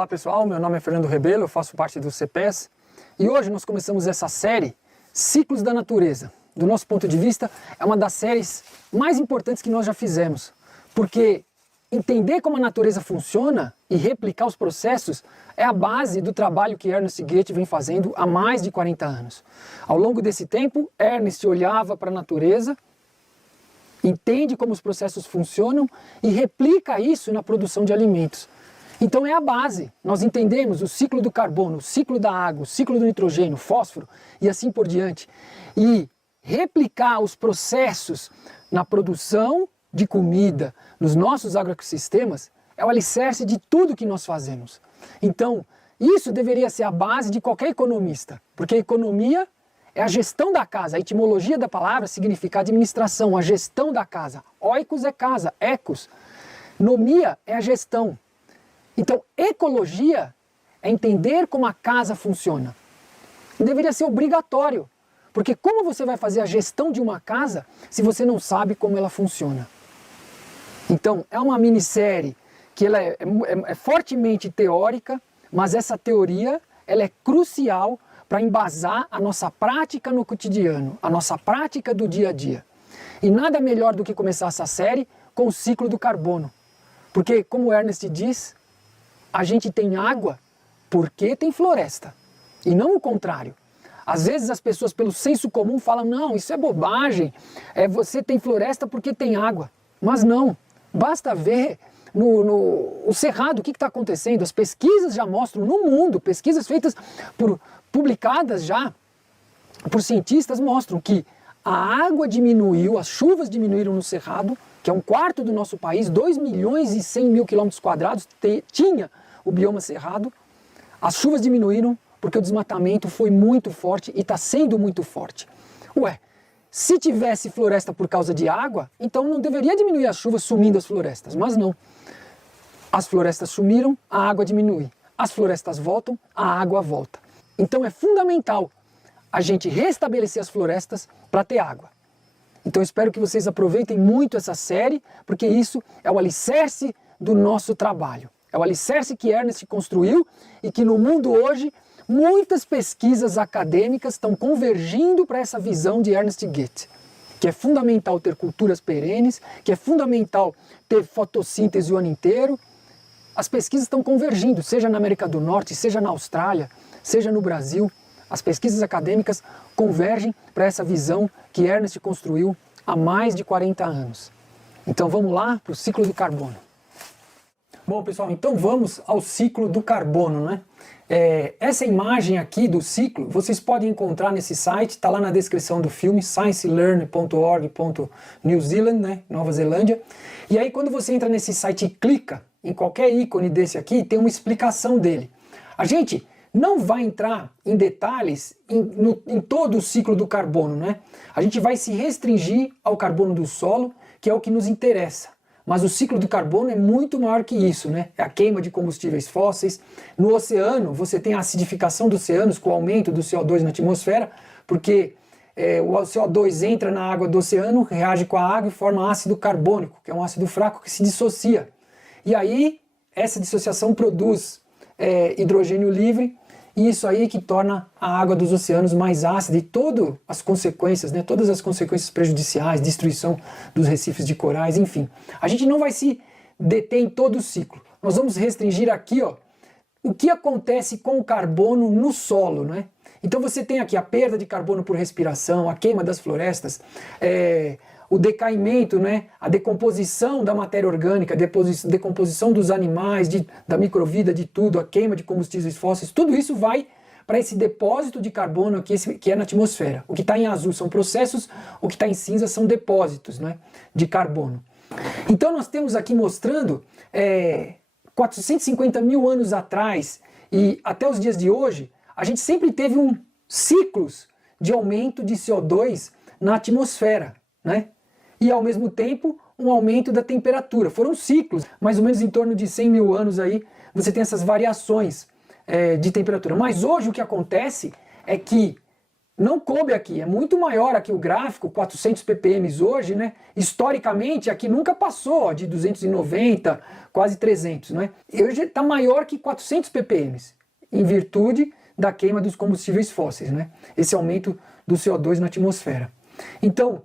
Olá pessoal, meu nome é Fernando Rebelo, eu faço parte do CPES e hoje nós começamos essa série Ciclos da Natureza. Do nosso ponto de vista, é uma das séries mais importantes que nós já fizemos, porque entender como a natureza funciona e replicar os processos é a base do trabalho que Ernest Goethe vem fazendo há mais de 40 anos. Ao longo desse tempo, Ernest olhava para a natureza, entende como os processos funcionam e replica isso na produção de alimentos. Então é a base. Nós entendemos o ciclo do carbono, o ciclo da água, o ciclo do nitrogênio, fósforo e assim por diante. E replicar os processos na produção de comida, nos nossos agroecossistemas, é o alicerce de tudo que nós fazemos. Então, isso deveria ser a base de qualquer economista, porque a economia é a gestão da casa. A etimologia da palavra significa administração, a gestão da casa. Oikos é casa, ecos. Nomia é a gestão. Então, ecologia é entender como a casa funciona. Deveria ser obrigatório, porque como você vai fazer a gestão de uma casa se você não sabe como ela funciona? Então, é uma minissérie que ela é fortemente teórica, mas essa teoria ela é crucial para embasar a nossa prática no cotidiano, a nossa prática do dia a dia. E nada melhor do que começar essa série com o ciclo do carbono. Porque, como Ernest diz, a gente tem água porque tem floresta, e não o contrário. Às vezes as pessoas, pelo senso comum, falam, não, isso é bobagem, você tem floresta porque tem água. Mas não, basta ver no Cerrado o que está acontecendo. As pesquisas já mostram no mundo, pesquisas feitas publicadas já por cientistas mostram que a água diminuiu, as chuvas diminuíram no Cerrado, que é um quarto do nosso país, 2.100.000 km², tinha o bioma cerrado. As chuvas diminuíram porque o desmatamento foi muito forte e está sendo muito forte. Ué, se tivesse floresta por causa de água, então não deveria diminuir as chuvas sumindo as florestas, mas não. As florestas sumiram, a água diminui. As florestas voltam, a água volta. Então é fundamental a gente restabelecer as florestas para ter água. Então eu espero que vocês aproveitem muito essa série, porque isso é o alicerce do nosso trabalho. É o alicerce que Ernest construiu e que no mundo hoje muitas pesquisas acadêmicas estão convergindo para essa visão de Ernest Goethe, que é fundamental ter culturas perenes, que é fundamental ter fotossíntese o ano inteiro. As pesquisas estão convergindo, seja na América do Norte, seja na Austrália, seja no Brasil. As pesquisas acadêmicas convergem para essa visão que Ernest construiu há mais de 40 anos. Então vamos lá para o ciclo do carbono. Bom pessoal, então vamos ao ciclo do carbono, né? Essa imagem aqui do ciclo vocês podem encontrar nesse site, está lá na descrição do filme, sciencelearn.org.new Zealand, né? Nova Zelândia. E aí quando você entra nesse site e clica em qualquer ícone desse aqui, tem uma explicação dele. A gente não vai entrar em detalhes em todo o ciclo do carbono, né? A gente vai se restringir ao carbono do solo, que é o que nos interessa. Mas o ciclo do carbono é muito maior que isso, né? É a queima de combustíveis fósseis. No oceano, você tem a acidificação dos oceanos com o aumento do CO2 na atmosfera, porque o CO2 entra na água do oceano, reage com a água e forma ácido carbônico, que é um ácido fraco que se dissocia. E aí, essa dissociação produz hidrogênio livre, e isso aí que torna a água dos oceanos mais ácida e todas as consequências, né, todas as consequências prejudiciais, destruição dos recifes de corais, enfim. A gente não vai se deter em todo o ciclo. Nós vamos restringir aqui, ó, o que acontece com o carbono no solo, né? Então você tem aqui a perda de carbono por respiração, a queima das florestas, o decaimento, né, a decomposição da matéria orgânica, a decomposição dos animais, da microvida, de tudo, a queima de combustíveis fósseis, tudo isso vai para esse depósito de carbono aqui, que é na atmosfera. O que está em azul são processos, o que está em cinza são depósitos, né, de carbono. Então nós temos aqui mostrando 450 mil anos atrás e até os dias de hoje, a gente sempre teve ciclos de aumento de CO2 na atmosfera, né? E ao mesmo tempo um aumento da temperatura. Foram ciclos, mais ou menos em torno de 100 mil anos aí, você tem essas variações de temperatura. Mas hoje o que acontece é que não coube aqui, é muito maior aqui o gráfico, 400 ppm hoje, né? Historicamente aqui nunca passou ó, de 290, quase 300, né? E hoje está maior que 400 ppm, em virtude da queima dos combustíveis fósseis, né? Esse aumento do CO2 na atmosfera. Então,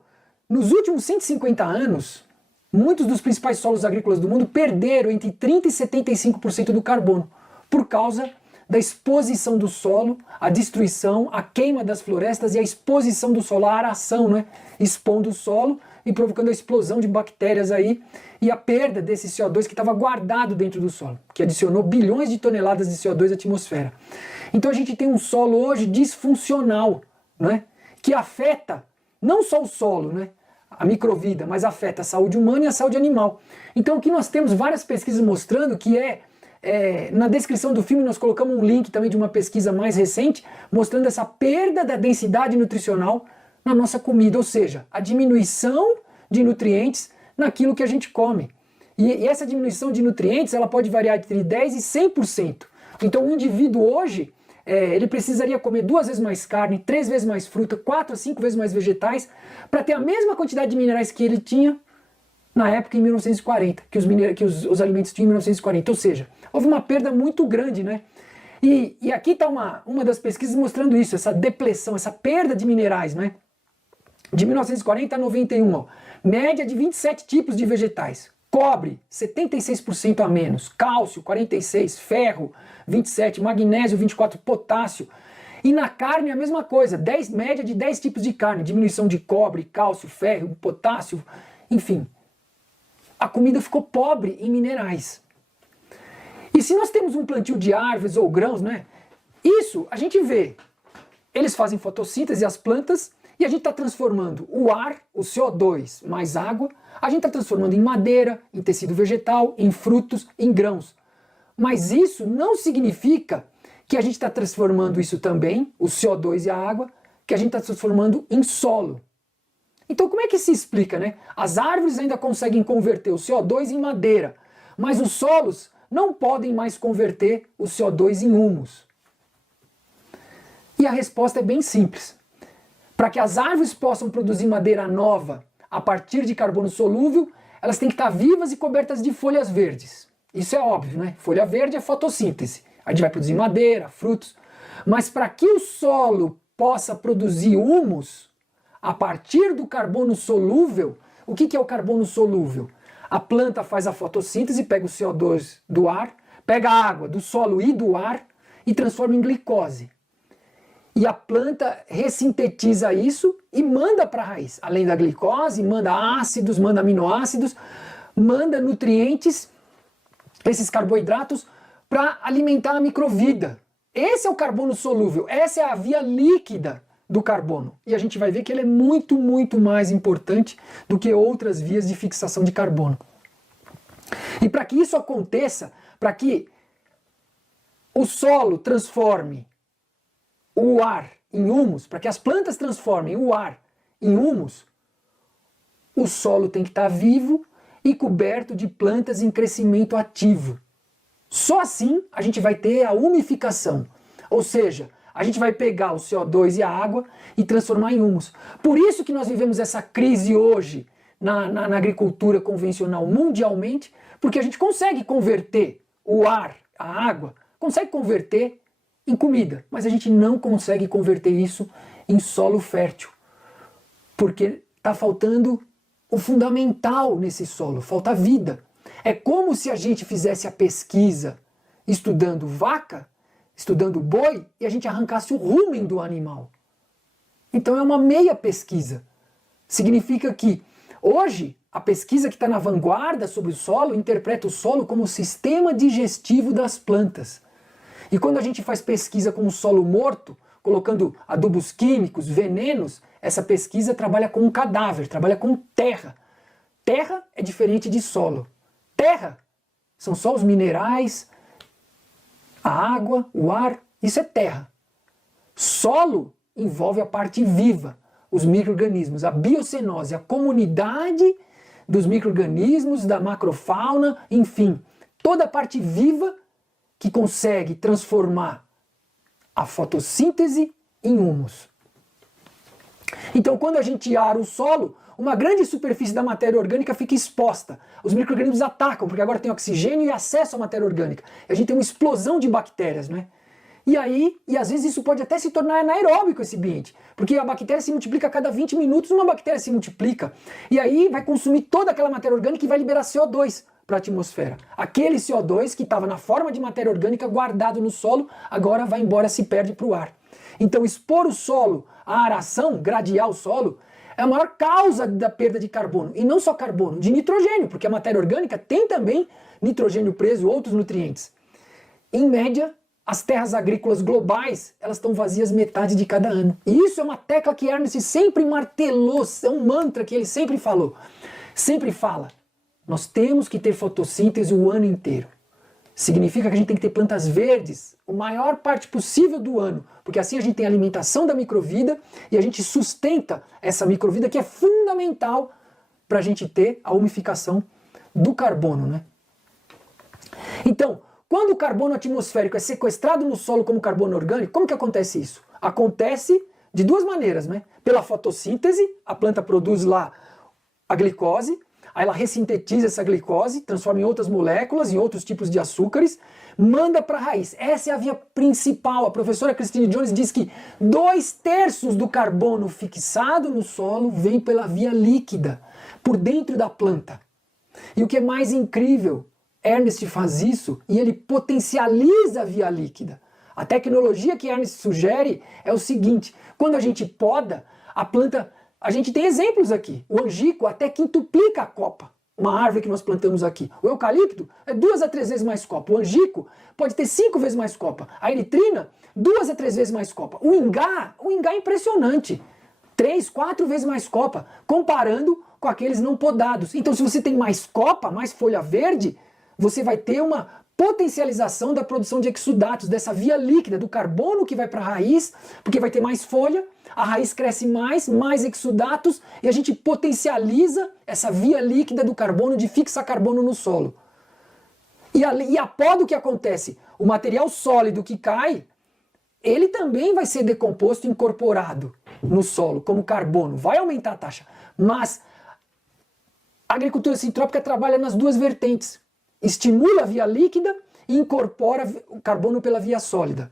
nos últimos 150 anos, muitos dos principais solos agrícolas do mundo perderam entre 30% e 75% do carbono, por causa da exposição do solo, a destruição, a queima das florestas e a exposição do solo, a aração, né? Expondo o solo e provocando a explosão de bactérias aí e a perda desse CO2 que estava guardado dentro do solo, que adicionou bilhões de toneladas de CO2 à atmosfera. Então a gente tem um solo hoje disfuncional, né? Que afeta não só o solo, né? A microvida, mas afeta a saúde humana e a saúde animal. Então aqui nós temos várias pesquisas mostrando que na descrição do filme nós colocamos um link também de uma pesquisa mais recente mostrando essa perda da densidade nutricional na nossa comida, ou seja, a diminuição de nutrientes naquilo que a gente come. E essa diminuição de nutrientes ela pode variar entre 10% e 100%. Então o indivíduo hoje, ele precisaria comer 2 vezes mais carne, 3 vezes mais fruta, 4 a 5 vezes mais vegetais para ter a mesma quantidade de minerais que ele tinha na época em 1940, que os alimentos tinham em 1940, ou seja, houve uma perda muito grande, né? E aqui está uma das pesquisas mostrando isso, essa depleção, essa perda de minerais, né? De 1940 a 91, ó, média de 27 tipos de vegetais. Cobre, 76% a menos, cálcio, 46%, ferro, 27%, magnésio, 24%, potássio. E na carne a mesma coisa, média de 10 tipos de carne, diminuição de cobre, cálcio, ferro, potássio, enfim. A comida ficou pobre em minerais. E se nós temos um plantio de árvores ou grãos, né? Isso a gente vê. Eles fazem fotossíntese, as plantas, e a gente está transformando o ar, o CO2 mais água, a gente está transformando em madeira, em tecido vegetal, em frutos, em grãos. Mas isso não significa que a gente está transformando isso também, o CO2 e a água, que a gente está transformando em solo. Então como é que se explica, né? As árvores ainda conseguem converter o CO2 em madeira, mas os solos não podem mais converter o CO2 em humus. E a resposta é bem simples. Para que as árvores possam produzir madeira nova a partir de carbono solúvel, elas têm que estar vivas e cobertas de folhas verdes. Isso é óbvio, né? Folha verde é fotossíntese. A gente vai produzir madeira, frutos. Mas para que o solo possa produzir humus, a partir do carbono solúvel, o que é o carbono solúvel? A planta faz a fotossíntese, pega o CO2 do ar, pega a água do solo e do ar e transforma em glicose. E a planta ressintetiza isso e manda para a raiz. Além da glicose, manda ácidos, manda aminoácidos, manda nutrientes, esses carboidratos, para alimentar a microvida. Esse é o carbono solúvel, essa é a via líquida do carbono. E a gente vai ver que ele é muito, muito mais importante do que outras vias de fixação de carbono. E para que isso aconteça, para que o solo transforme o ar em humus, para que as plantas transformem o ar em humus, o solo tem que estar vivo e coberto de plantas em crescimento ativo. Só assim a gente vai ter a umificação, ou seja, a gente vai pegar o CO2 e a água e transformar em humus. Por isso que nós vivemos essa crise hoje na agricultura convencional mundialmente, porque a gente consegue converter o ar, a água, consegue converter em comida, mas a gente não consegue converter isso em solo fértil, porque está faltando o fundamental nesse solo, falta vida. É como se a gente fizesse a pesquisa estudando vaca, estudando boi, e a gente arrancasse o rumen do animal. Então é uma meia pesquisa. Significa que hoje a pesquisa que está na vanguarda sobre o solo interpreta o solo como o sistema digestivo das plantas. E quando a gente faz pesquisa com o solo morto, colocando adubos químicos, venenos, essa pesquisa trabalha com um cadáver, trabalha com terra. Terra é diferente de solo. Terra são só os minerais, a água, o ar, isso é terra. Solo envolve a parte viva, os micro-organismos, a biocenose, a comunidade dos micro-organismos, da macrofauna, enfim, toda a parte viva que consegue transformar a fotossíntese em humus. Então, quando a gente ara o solo, uma grande superfície da matéria orgânica fica exposta. Os micro-organismos atacam, porque agora tem oxigênio e acesso à matéria orgânica. E a gente tem uma explosão de bactérias, né? E às vezes isso pode até se tornar anaeróbico esse ambiente, porque a bactéria se multiplica a cada 20 minutos, uma bactéria se multiplica. E aí vai consumir toda aquela matéria orgânica e vai liberar CO2 para a atmosfera. Aquele CO2 que estava na forma de matéria orgânica guardado no solo, agora vai embora, se perde para o ar. Então expor o solo à aração, gradear o solo, é a maior causa da perda de carbono. E não só carbono, de nitrogênio, porque a matéria orgânica tem também nitrogênio preso, outros nutrientes. Em média, as terras agrícolas globais, elas estão vazias metade de cada ano. E isso é uma tecla que Ernest sempre martelou, é um mantra que ele sempre falou. Sempre fala, nós temos que ter fotossíntese o ano inteiro. Significa que a gente tem que ter plantas verdes a maior parte possível do ano, porque assim a gente tem a alimentação da microvida e a gente sustenta essa microvida que é fundamental para a gente ter a umificação do carbono, né? Então, quando o carbono atmosférico é sequestrado no solo como carbono orgânico, como que acontece isso? Acontece de duas maneiras, né? Pela fotossíntese, a planta produz lá a glicose, aí ela ressintetiza essa glicose, transforma em outras moléculas, em outros tipos de açúcares, manda para a raiz. Essa é a via principal. A professora Christine Jones diz que 2/3 do carbono fixado no solo vem pela via líquida, por dentro da planta. E o que é mais incrível, Ernest faz isso e ele potencializa a via líquida. A tecnologia que Ernest sugere é o seguinte, quando a gente poda, a planta, a gente tem exemplos aqui, o angico até quintuplica a copa, uma árvore que nós plantamos aqui. O eucalipto é 2 a 3 vezes mais copa, o angico pode ter 5 vezes mais copa, a eritrina 2 a 3 vezes mais copa, o ingá é impressionante, 3, 4 vezes mais copa, comparando com aqueles não podados. Então se você tem mais copa, mais folha verde, você vai ter uma potencialização da produção de exudatos, dessa via líquida, do carbono que vai para a raiz, porque vai ter mais folha, a raiz cresce mais exudatos, e a gente potencializa essa via líquida do carbono de fixar carbono no solo. E a poda, o que acontece? O material sólido que cai, ele também vai ser decomposto e incorporado no solo como carbono, vai aumentar a taxa. Mas a agricultura sintrópica trabalha nas duas vertentes. Estimula a via líquida e incorpora o carbono pela via sólida.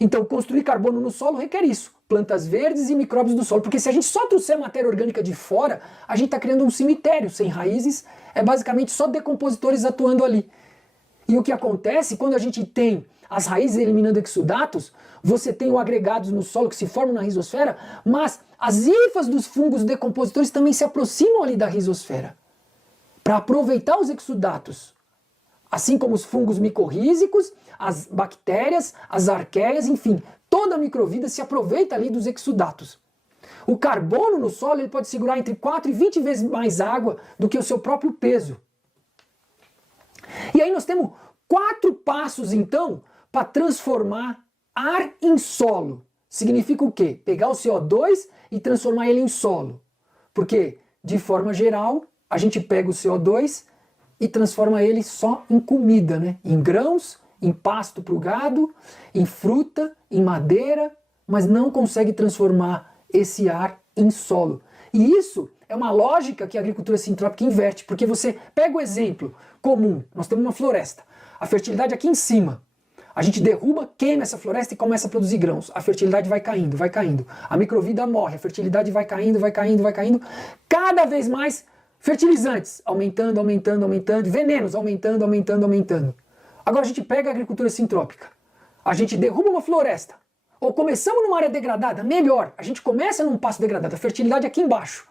Então, construir carbono no solo requer isso, plantas verdes e micróbios do solo, porque se a gente só trouxer matéria orgânica de fora, a gente está criando um cemitério sem raízes, é basicamente só decompositores atuando ali. E o que acontece quando a gente tem as raízes eliminando exudatos, você tem o agregados no solo que se formam na rizosfera, mas as hifas dos fungos decompositores também se aproximam ali da rizosfera, para aproveitar os exudatos. Assim como os fungos micorrízicos, as bactérias, as arqueias, enfim, toda a microvida se aproveita ali dos exudatos. O carbono no solo ele pode segurar entre 4 e 20 vezes mais água do que o seu próprio peso. E aí nós temos 4 passos então para transformar ar em solo. Significa o quê? Pegar o CO2 e transformar ele em solo. Porque, de forma geral, a gente pega o CO2 e transforma ele só em comida, né? Em grãos, em pasto para o gado, em fruta, em madeira, mas não consegue transformar esse ar em solo. E isso é uma lógica que a agricultura sintrópica inverte, porque você pega o exemplo comum, nós temos uma floresta, a fertilidade aqui em cima, a gente derruba, queima essa floresta e começa a produzir grãos, a fertilidade vai caindo, a microvida morre, a fertilidade vai caindo, cada vez mais fertilizantes, aumentando, venenos, aumentando. Agora a gente pega a agricultura sintrópica, a gente derruba uma floresta, ou começamos numa área degradada, melhor, a gente começa num pasto degradado, a fertilidade aqui embaixo.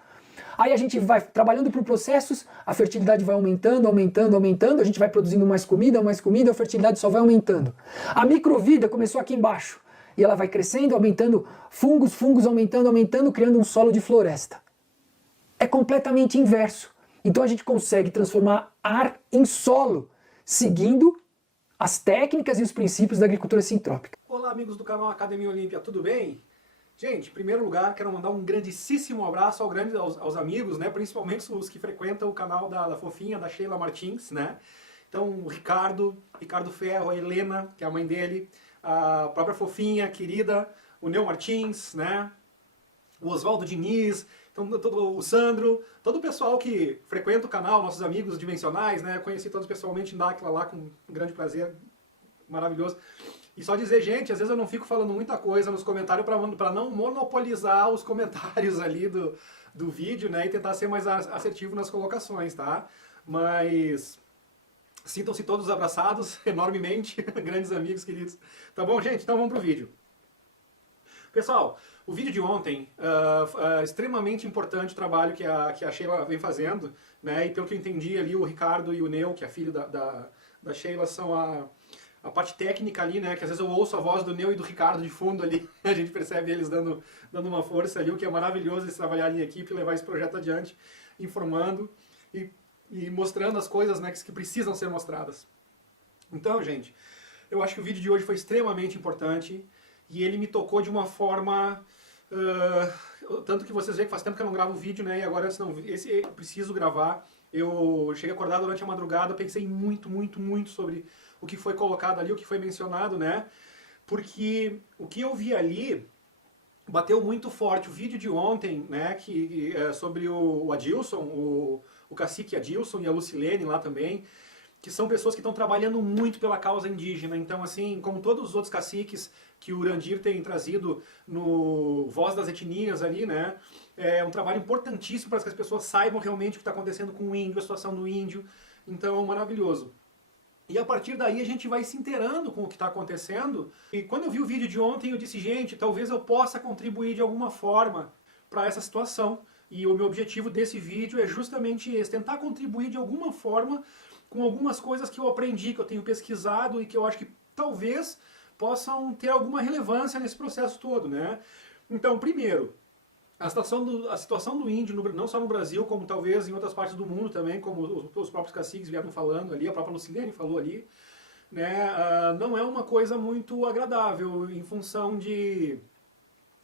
Aí a gente vai trabalhando por processos, a fertilidade vai aumentando, a gente vai produzindo mais comida, a fertilidade só vai aumentando. A microvida começou aqui embaixo, e ela vai crescendo, aumentando, fungos aumentando, criando um solo de floresta. É completamente inverso. Então a gente consegue transformar ar em solo, seguindo as técnicas e os princípios da agricultura sintrópica. Olá amigos do canal Academia Olímpia, tudo bem? Gente, em primeiro lugar quero mandar um grandíssimo abraço aos amigos, né? Principalmente os que frequentam o canal da Fofinha, da Sheila Martins, né? Então o Ricardo Ferro, a Helena, que é a mãe dele, a própria Fofinha, querida, o Neu Martins, né? o Oswaldo Diniz, então, o Sandro, todo o pessoal que frequenta o canal, nossos amigos dimensionais, né? Eu conheci todos pessoalmente em Dáquila lá com um grande prazer, maravilhoso. E só dizer, gente, às vezes eu não fico falando muita coisa nos comentários para não monopolizar os comentários ali do vídeo, né? E tentar ser mais assertivo nas colocações, tá? Mas sintam-se todos abraçados enormemente, grandes amigos, queridos. Tá bom, gente? Então vamos pro vídeo. Pessoal, o vídeo de ontem, extremamente importante o trabalho que a Sheila vem fazendo, né? E pelo que eu entendi ali, o Ricardo e o Neu, que é filho da Sheila, são a parte técnica ali, né? Que às vezes eu ouço a voz do Neu e do Ricardo de fundo ali, a gente percebe eles dando uma força ali, o que é maravilhoso eles trabalharem em equipe e levar esse projeto adiante, informando e mostrando as coisas, né, que precisam ser mostradas. Então, gente, eu acho que o vídeo de hoje foi extremamente importante e ele me tocou de uma forma... tanto que vocês veem que faz tempo que eu não gravo vídeo, né? E agora esse eu preciso gravar. Eu cheguei a acordar durante a madrugada, pensei muito, muito, muito sobre o que foi colocado ali, o que foi mencionado, né? Porque o que eu vi ali bateu muito forte. O vídeo de ontem, né, sobre o Adilson, o cacique Adilson e a Lucilene lá também, que são pessoas que estão trabalhando muito pela causa indígena. Então, assim, como todos os outros caciques que o Urandir tem trazido no Voz das Etnias ali, né, é um trabalho importantíssimo para que as pessoas saibam realmente o que está acontecendo com o índio, a situação do índio. Então, maravilhoso. E a partir daí a gente vai se inteirando com o que está acontecendo. E quando eu vi o vídeo de ontem, eu disse, gente, talvez eu possa contribuir de alguma forma para essa situação. E o meu objetivo desse vídeo é justamente esse, tentar contribuir de alguma forma com algumas coisas que eu aprendi, que eu tenho pesquisado e que eu acho que talvez possam ter alguma relevância nesse processo todo, né? Então, primeiro, a situação do índio, não só no Brasil, como talvez em outras partes do mundo também, como os próprios caciques vieram falando ali, a própria Lucilene falou ali, né, não é uma coisa muito agradável, em função de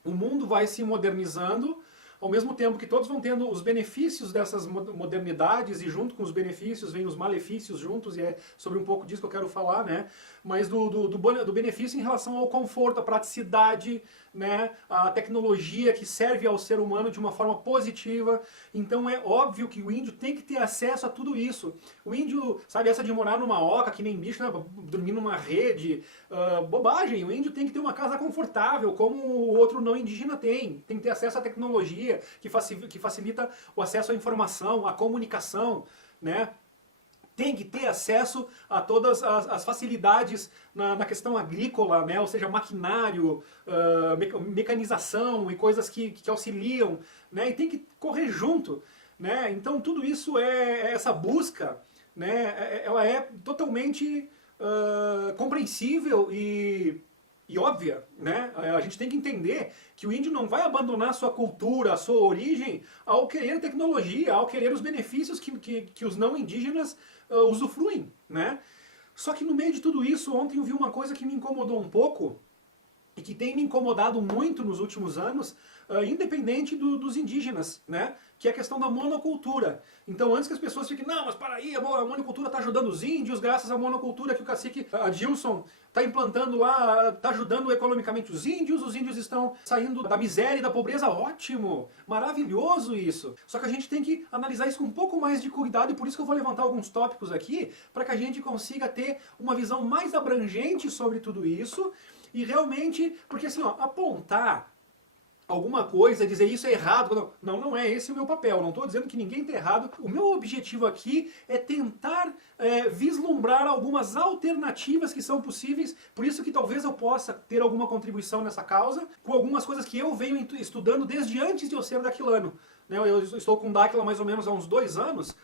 o mundo vai se modernizando, ao mesmo tempo que todos vão tendo os benefícios dessas modernidades, e junto com os benefícios vem os malefícios juntos, e é sobre um pouco disso que eu quero falar, né? Mas do benefício em relação ao conforto, à praticidade, né? A tecnologia que serve ao ser humano de uma forma positiva. Então é óbvio que o índio tem que ter acesso a tudo isso. O índio, sabe, essa de morar numa oca, que nem bicho, né? Dormir numa rede, bobagem. O índio tem que ter uma casa confortável, como o outro não indígena tem. Tem que ter acesso à tecnologia, que facilita o acesso à informação, à comunicação, né? Tem que ter acesso a todas as facilidades na questão agrícola, né? Ou seja, maquinário, mecanização e coisas que auxiliam, né? E tem que correr junto, né? Então tudo isso essa busca, né? Ela é totalmente compreensível e óbvia, né? A gente tem que entender que o índio não vai abandonar sua cultura, a sua origem, ao querer tecnologia, ao querer os benefícios que os não indígenas usufruem, né? Só que no meio de tudo isso, ontem eu vi uma coisa que me incomodou um pouco, e que tem me incomodado muito nos últimos anos, independente dos indígenas, né? Que é a questão da monocultura. Então, antes que as pessoas fiquem, não, mas para aí, a monocultura está ajudando os índios, graças à monocultura que o cacique Adilson está implantando lá, está ajudando economicamente os índios estão saindo da miséria e da pobreza, ótimo, maravilhoso isso. Só que a gente tem que analisar isso com um pouco mais de cuidado, e por isso que eu vou levantar alguns tópicos aqui, para que a gente consiga ter uma visão mais abrangente sobre tudo isso, e realmente, porque assim, ó, apontar alguma coisa, dizer isso é errado, não é esse o meu papel, não estou dizendo que ninguém está errado. O meu objetivo aqui é tentar vislumbrar algumas alternativas que são possíveis, por isso que talvez eu possa ter alguma contribuição nessa causa, com algumas coisas que eu venho estudando desde antes de eu ser daquilano. Eu estou com Dáquila mais ou menos há uns 2 anos,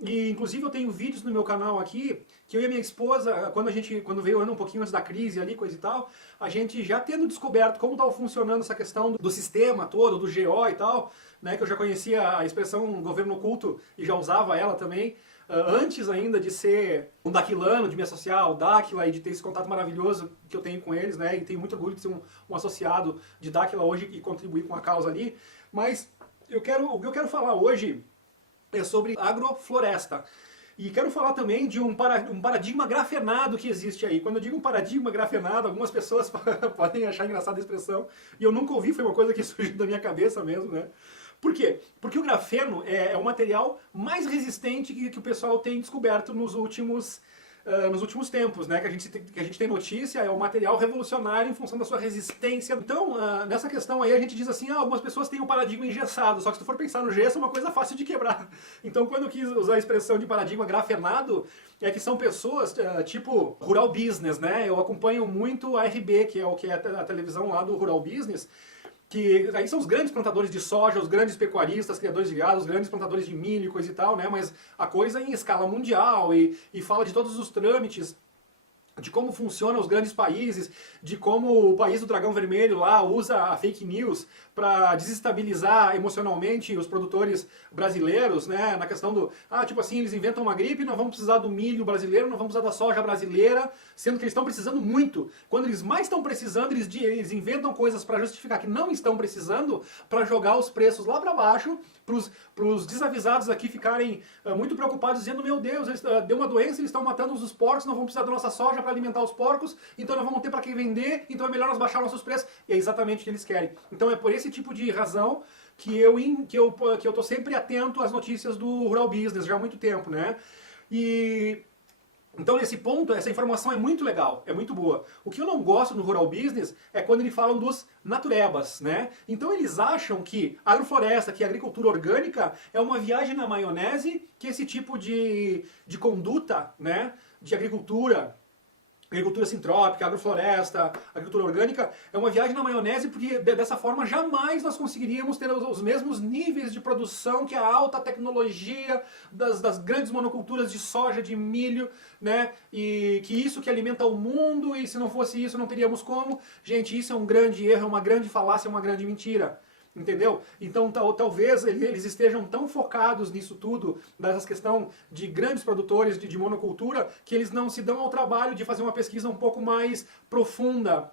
e inclusive eu tenho vídeos no meu canal aqui, que eu e a minha esposa, quando veio um pouquinho antes da crise ali, coisa e tal, a gente já tendo descoberto como estava funcionando essa questão do sistema todo, do GO e tal, né, que eu já conhecia a expressão governo oculto e já usava ela também, antes ainda de ser um daquilano, de me associar ao Dáquila e de ter esse contato maravilhoso que eu tenho com eles, né, e tenho muito orgulho de ser um associado de Dáquila hoje e contribuir com a causa ali. Mas o que eu quero falar hoje é sobre agrofloresta. E quero falar também de um paradigma grafenado que existe aí. Quando eu digo um paradigma grafenado, algumas pessoas podem achar engraçada a expressão, e eu nunca ouvi, foi uma coisa que surgiu da minha cabeça mesmo, né? Por quê? Porque o grafeno é o material mais resistente que o pessoal tem descoberto nos últimos tempos, né? Que a gente tem notícia, é um material revolucionário em função da sua resistência. Então, nessa questão aí, a gente diz assim, algumas pessoas têm um paradigma engessado, só que se tu for pensar no gesso, é uma coisa fácil de quebrar. Então, quando eu quis usar a expressão de paradigma grafenado, é que são pessoas tipo Rural Business, né? Eu acompanho muito a RB, que é a televisão lá do Rural Business, que aí são os grandes plantadores de soja, os grandes pecuaristas, criadores de gado, os grandes plantadores de milho, coisa e tal, né? Mas a coisa é em escala mundial e fala de todos os trâmites, de como funcionam os grandes países, de como o país do dragão vermelho lá usa a fake news para desestabilizar emocionalmente os produtores brasileiros, né? Na questão do, tipo assim, eles inventam uma gripe, não vamos precisar do milho brasileiro, não vamos precisar da soja brasileira, sendo que eles estão precisando muito. Quando eles mais estão precisando, eles inventam coisas para justificar que não estão precisando, para jogar os preços lá para baixo, para os desavisados aqui ficarem muito preocupados, dizendo, meu Deus, deu uma doença, eles estão matando os porcos, não vamos precisar da nossa soja para alimentar os porcos, então não vamos ter para quem vender, então é melhor nós baixar nossos preços. E é exatamente o que eles querem. Então é por esse tipo de razão que eu tô sempre atento às notícias do Rural Business já há muito tempo, né? Então, nesse ponto, essa informação é muito legal, é muito boa. O que eu não gosto no Rural Business é quando eles falam dos naturebas, né? Então, eles acham que a agrofloresta, que a agricultura orgânica, é uma viagem na maionese, que esse tipo de conduta, né, de agricultura sintrópica, agrofloresta, agricultura orgânica, é uma viagem na maionese, porque dessa forma jamais nós conseguiríamos ter os mesmos níveis de produção que a alta tecnologia das grandes monoculturas de soja, de milho, né? E que isso que alimenta o mundo, e se não fosse isso não teríamos como. Gente, isso é um grande erro, é uma grande falácia, é uma grande mentira. Entendeu? Então talvez eles estejam tão focados nisso tudo, nessa questão de grandes produtores de monocultura, que eles não se dão ao trabalho de fazer uma pesquisa um pouco mais profunda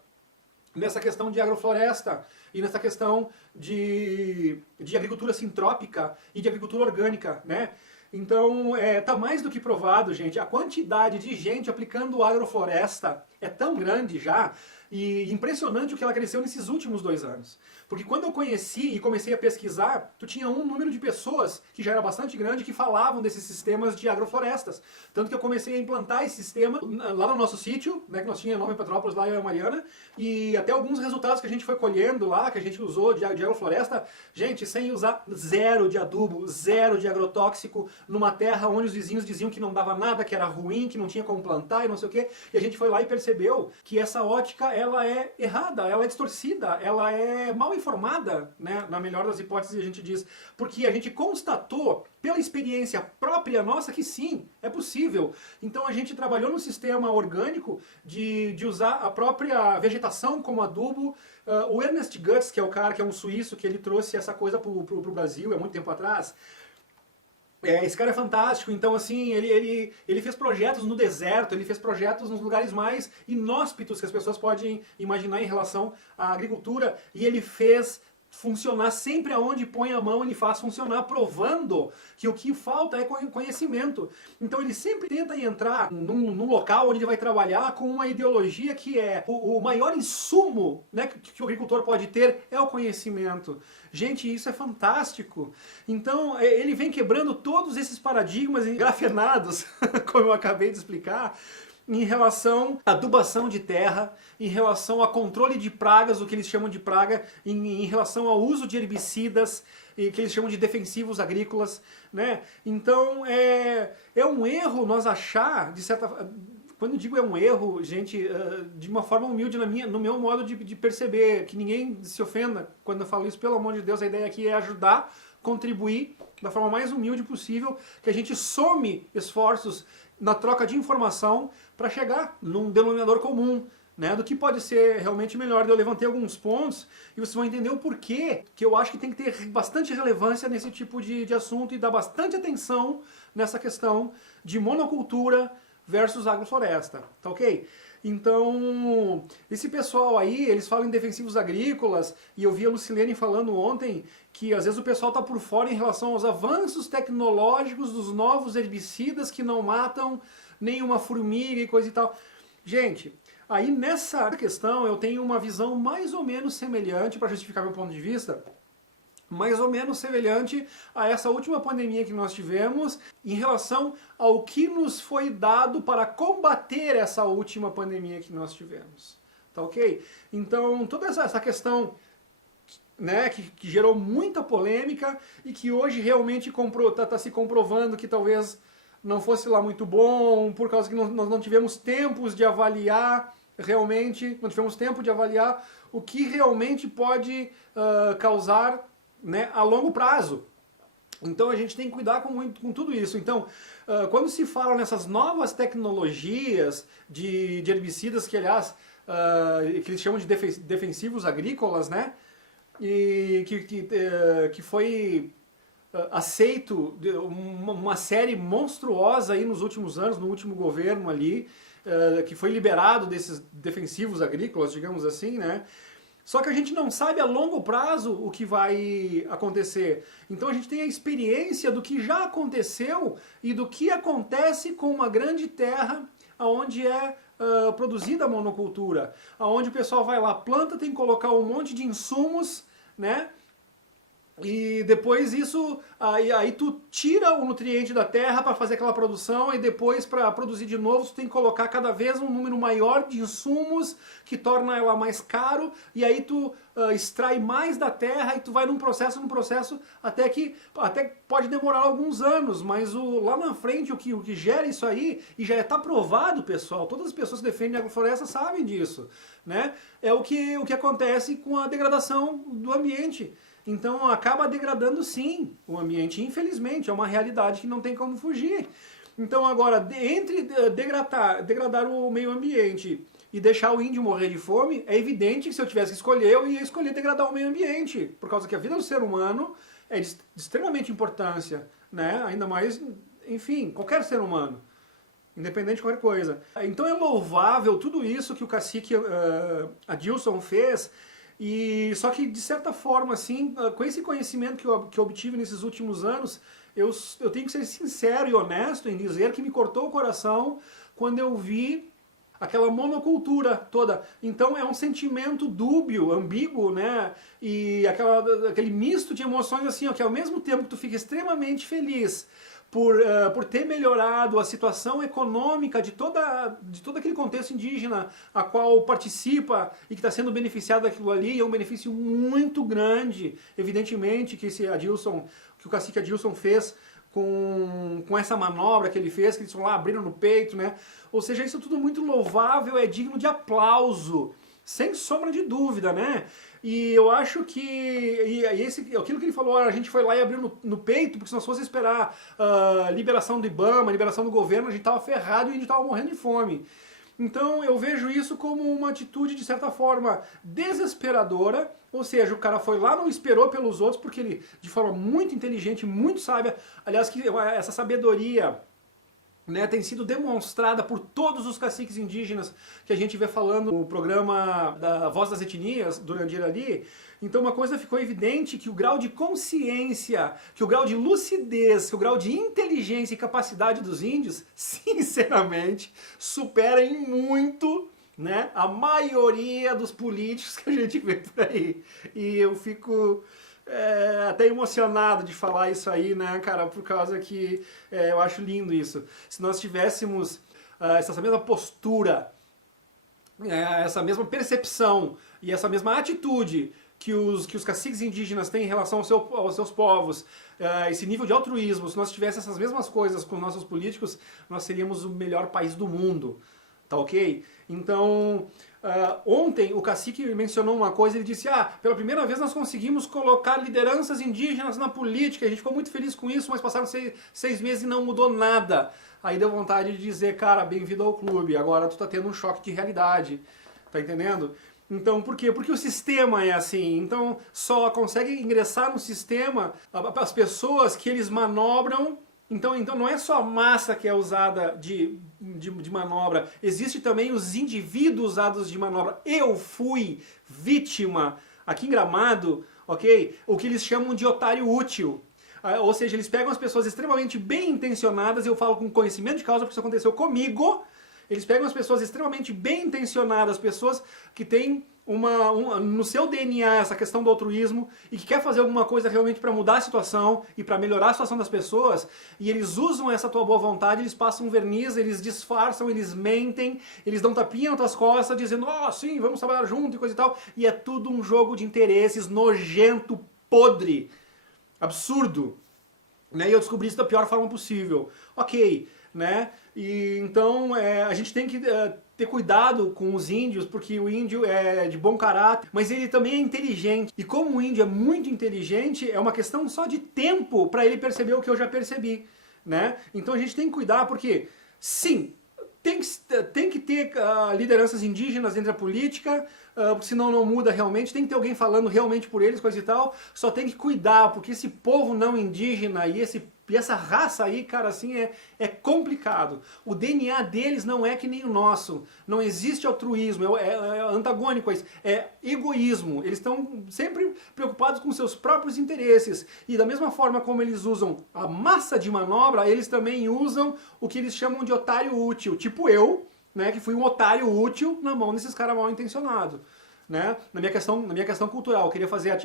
nessa questão de agrofloresta e nessa questão de agricultura sintrópica e de agricultura orgânica, né? Então, tá mais do que provado, gente. A quantidade de gente aplicando agrofloresta é tão grande já, e impressionante o que ela cresceu nesses últimos 2 anos. Porque quando eu conheci e comecei a pesquisar, tu tinha um número de pessoas, que já era bastante grande, que falavam desses sistemas de agroflorestas. Tanto que eu comecei a implantar esse sistema lá no nosso sítio, né, que nós tínhamos em Nova Petrópolis, lá eu e a Mariana, e até alguns resultados que a gente foi colhendo lá, que a gente usou de agrofloresta, gente, sem usar zero de adubo, zero de agrotóxico, numa terra onde os vizinhos diziam que não dava nada, que era ruim, que não tinha como plantar e não sei o quê. E a gente foi lá e percebeu que essa ótica, ela é errada, ela é distorcida, ela é mal informada, né? Na melhor das hipóteses a gente diz, porque a gente constatou pela experiência própria nossa que sim, é possível. Então a gente trabalhou no sistema orgânico de usar a própria vegetação como adubo. O Ernest Götz, que é o cara que é um suíço, que ele trouxe essa coisa pro Brasil há muito tempo atrás. Esse cara é fantástico, então assim, ele fez projetos no deserto, ele fez projetos nos lugares mais inóspitos que as pessoas podem imaginar em relação à agricultura, e ele fez funcionar sempre aonde põe a mão, ele faz funcionar, provando que o que falta é conhecimento. Então ele sempre tenta entrar num local onde ele vai trabalhar com uma ideologia que é o maior insumo, né, que o agricultor pode ter é o conhecimento. Gente, isso é fantástico. Então ele vem quebrando todos esses paradigmas grafenados, como eu acabei de explicar, em relação à adubação de terra, em relação a controle de pragas, o que eles chamam de praga, em relação ao uso de herbicidas, que eles chamam de defensivos agrícolas, né? Então é um erro nós achar, de certa. Quando eu digo é um erro, gente, de uma forma humilde no meu modo de perceber, que ninguém se ofenda quando eu falo isso, pelo amor de Deus, a ideia aqui é ajudar, contribuir da forma mais humilde possível, que a gente some esforços na troca de informação para chegar num denominador comum, né, do que pode ser realmente melhor. Eu levantei alguns pontos e vocês vão entender o porquê que eu acho que tem que ter bastante relevância nesse tipo de assunto e dar bastante atenção nessa questão de monocultura versus agrofloresta, tá ok? Então, esse pessoal aí, eles falam em defensivos agrícolas, e eu vi a Lucilene falando ontem que às vezes o pessoal está por fora em relação aos avanços tecnológicos dos novos herbicidas que não matam nenhuma formiga e coisa e tal. Gente, aí nessa questão eu tenho uma visão mais ou menos semelhante, para justificar meu ponto de vista, mais ou menos semelhante a essa última pandemia que nós tivemos em relação ao que nos foi dado para combater essa última pandemia que nós tivemos. Tá ok? Então, toda essa questão, né, que gerou muita polêmica e que hoje realmente tá se comprovando que talvez não fosse lá muito bom, por causa que nós não tivemos tempos de avaliar realmente, não tivemos tempo de avaliar o que realmente pode causar, né, a longo prazo. Então a gente tem que cuidar com tudo isso. Então, quando se fala nessas novas tecnologias de herbicidas, que aliás, que eles chamam de defensivos agrícolas, né, e que foi aceito uma série monstruosa aí nos últimos anos, no último governo ali, que foi liberado desses defensivos agrícolas, digamos assim, né? Só que a gente não sabe a longo prazo o que vai acontecer. Então a gente tem a experiência do que já aconteceu e do que acontece com uma grande terra onde é produzida a monocultura. Onde o pessoal vai lá, planta, tem que colocar um monte de insumos, né? E depois isso, aí tu tira o nutriente da terra para fazer aquela produção, e depois para produzir de novo tu tem que colocar cada vez um número maior de insumos que torna ela mais caro, e aí tu extrai mais da terra e tu vai num processo, até pode demorar alguns anos, mas lá na frente o que gera isso aí, e já está provado, pessoal, todas as pessoas que defendem a agrofloresta sabem disso, né? É o que acontece com a degradação do ambiente. Então acaba degradando sim o ambiente, infelizmente, é uma realidade que não tem como fugir. Então agora, entre degradar o meio ambiente e deixar o índio morrer de fome, é evidente que se eu tivesse que escolher, eu ia escolher degradar o meio ambiente, por causa que a vida do ser humano é de extremamente importância, né? Ainda mais, enfim, qualquer ser humano, independente de qualquer coisa. Então é louvável tudo isso que o cacique Adilson fez. E só que, de certa forma, assim, com esse conhecimento que eu obtive nesses últimos anos, eu tenho que ser sincero e honesto em dizer que me cortou o coração quando eu vi aquela monocultura toda. Então é um sentimento dúbio, ambíguo, né? E aquele misto de emoções, assim, ó, que ao mesmo tempo que tu fica extremamente feliz por ter melhorado a situação econômica de todo aquele contexto indígena a qual participa e que está sendo beneficiado daquilo ali, é um benefício muito grande, evidentemente, que o cacique Adilson fez com essa manobra que ele fez, que eles foram lá, abriram no peito, né? Ou seja, isso tudo muito louvável, é digno de aplauso, sem sombra de dúvida, né? E eu acho que aquilo que ele falou, a gente foi lá e abriu no peito, porque se nós fosse esperar liberação do IBAMA, liberação do governo, a gente estava ferrado e a gente estava morrendo de fome. Então eu vejo isso como uma atitude, de certa forma, desesperadora, ou seja, o cara foi lá, não esperou pelos outros, porque ele, de forma muito inteligente, muito sábia, aliás, que essa sabedoria, né, tem sido demonstrada por todos os caciques indígenas que a gente vê falando no programa da Voz das Etnias, do Randir ali. Então uma coisa ficou evidente, que o grau de consciência, que o grau de lucidez, que o grau de inteligência e capacidade dos índios, sinceramente, supera em muito, né, a maioria dos políticos que a gente vê por aí. E eu fico até emocionado de falar isso aí, né, cara, por causa que eu acho lindo isso. Se nós tivéssemos essa mesma postura, essa mesma percepção e essa mesma atitude que os caciques indígenas têm em relação aos seus povos, esse nível de altruísmo, se nós tivéssemos essas mesmas coisas com nossos políticos, nós seríamos o melhor país do mundo, tá ok? Então, ontem o cacique mencionou uma coisa, ele disse, pela primeira vez nós conseguimos colocar lideranças indígenas na política, a gente ficou muito feliz com isso, mas passaram seis meses e não mudou nada. Aí deu vontade de dizer, cara, bem-vindo ao clube, agora tu tá tendo um choque de realidade, tá entendendo? Então, por quê? Porque o sistema é assim, então só consegue ingressar no sistema as pessoas que eles manobram Então não é só a massa que é usada de manobra, existe também os indivíduos usados de manobra. Eu fui vítima, aqui em Gramado, ok? O que eles chamam de otário útil. Ou seja, eles pegam as pessoas extremamente bem intencionadas, eu falo com conhecimento de causa porque isso aconteceu comigo. Eles pegam as pessoas extremamente bem intencionadas, pessoas que têm no seu DNA essa questão do altruísmo e que quer fazer alguma coisa realmente para mudar a situação e para melhorar a situação das pessoas, e eles usam essa tua boa vontade, eles passam um verniz, eles disfarçam, eles mentem, eles dão tapinha nas tuas costas dizendo, sim, vamos trabalhar junto e coisa e tal, e é tudo um jogo de interesses nojento, podre, absurdo, né? E eu descobri isso da pior forma possível. Ok, né? E então a gente tem que ter cuidado com os índios, porque o índio é de bom caráter, mas ele também é inteligente. E como o índio é muito inteligente, é uma questão só de tempo para ele perceber o que eu já percebi, né? Então a gente tem que cuidar, porque sim, tem que ter lideranças indígenas dentro da política, porque senão não muda realmente, tem que ter alguém falando realmente por eles, coisa e tal, só tem que cuidar, porque esse povo não indígena e essa raça aí, cara, assim, é complicado. O DNA deles não é que nem o nosso. Não existe altruísmo, é antagônico a isso. É egoísmo. Eles estão sempre preocupados com seus próprios interesses. E da mesma forma como eles usam a massa de manobra, eles também usam o que eles chamam de otário útil. Tipo eu, né, que fui um otário útil na mão desses caras mal intencionados. Né? Na minha questão cultural, eu queria fazer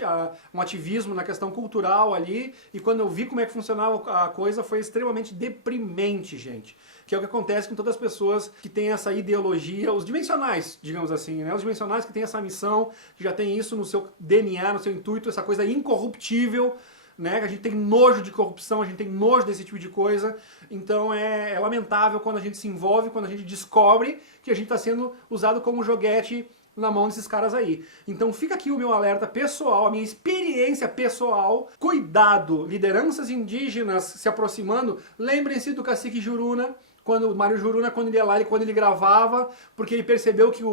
um ativismo na questão cultural ali, e quando eu vi como é que funcionava a coisa, foi extremamente deprimente, gente. Que é o que acontece com todas as pessoas que têm essa ideologia, os dimensionais, digamos assim, né? Os dimensionais que têm essa missão, que já tem isso no seu DNA, no seu intuito, essa coisa incorruptível, né? Que a gente tem nojo de corrupção, a gente tem nojo desse tipo de coisa. Então é lamentável quando a gente se envolve, quando a gente descobre que a gente está sendo usado como joguete na mão desses caras aí. Então fica aqui o meu alerta pessoal, a minha experiência pessoal. Cuidado, lideranças indígenas se aproximando. Lembrem-se do cacique Juruna, quando o Mário Juruna, quando ele ia lá, quando ele gravava, porque ele percebeu que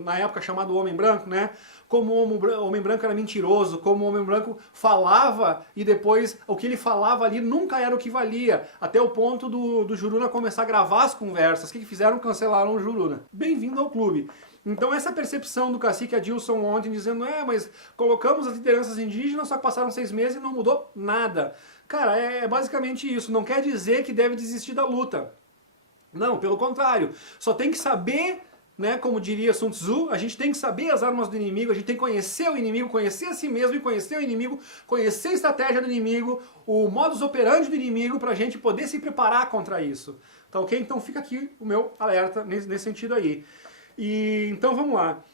na época chamado Homem Branco, né? Como o Homem Branco era mentiroso, como o Homem Branco falava e depois o que ele falava ali nunca era o que valia. Até o ponto do Juruna começar a gravar as conversas. O que fizeram? Cancelaram o Juruna. Bem-vindo ao clube. Então essa percepção do cacique Adilson ontem, dizendo, mas colocamos as lideranças indígenas, só que passaram 6 meses e não mudou nada. Cara, é basicamente isso. Não quer dizer que deve desistir da luta. Não, pelo contrário. Só tem que saber, né, como diria Sun Tzu, a gente tem que saber as armas do inimigo, a gente tem que conhecer o inimigo, conhecer a si mesmo e conhecer o inimigo, conhecer a estratégia do inimigo, o modus operandi do inimigo, pra gente poder se preparar contra isso. Tá ok? Então fica aqui o meu alerta nesse sentido aí. E então vamos lá.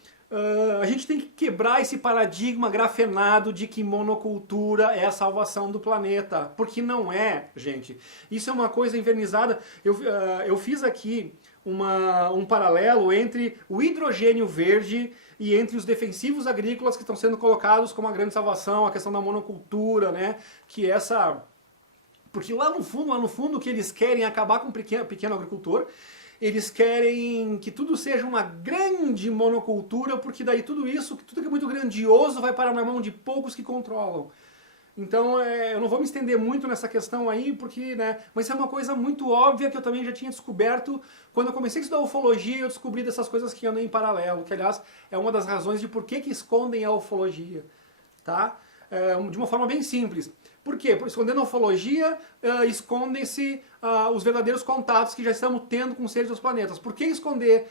A gente tem que quebrar esse paradigma grafenado de que monocultura é a salvação do planeta. Porque não é, gente. Isso é uma coisa invernizada. Eu fiz aqui um paralelo entre o hidrogênio verde e entre os defensivos agrícolas que estão sendo colocados como a grande salvação, a questão da monocultura, né? Que essa... Porque lá no fundo, o que eles querem é acabar com o pequeno agricultor. Eles querem que tudo seja uma grande monocultura, porque daí tudo que é muito grandioso vai parar na mão de poucos que controlam. Então eu não vou me estender muito nessa questão aí, porque, né, mas é uma coisa muito óbvia que eu também já tinha descoberto quando eu comecei a estudar ufologia. Eu descobri dessas coisas que andam em paralelo, que aliás é uma das razões de por que escondem a ufologia, tá? De uma forma bem simples. Por quê? Por escondendo a ufologia, escondem-se os verdadeiros contatos que já estamos tendo com os seres dos planetas. Por que esconder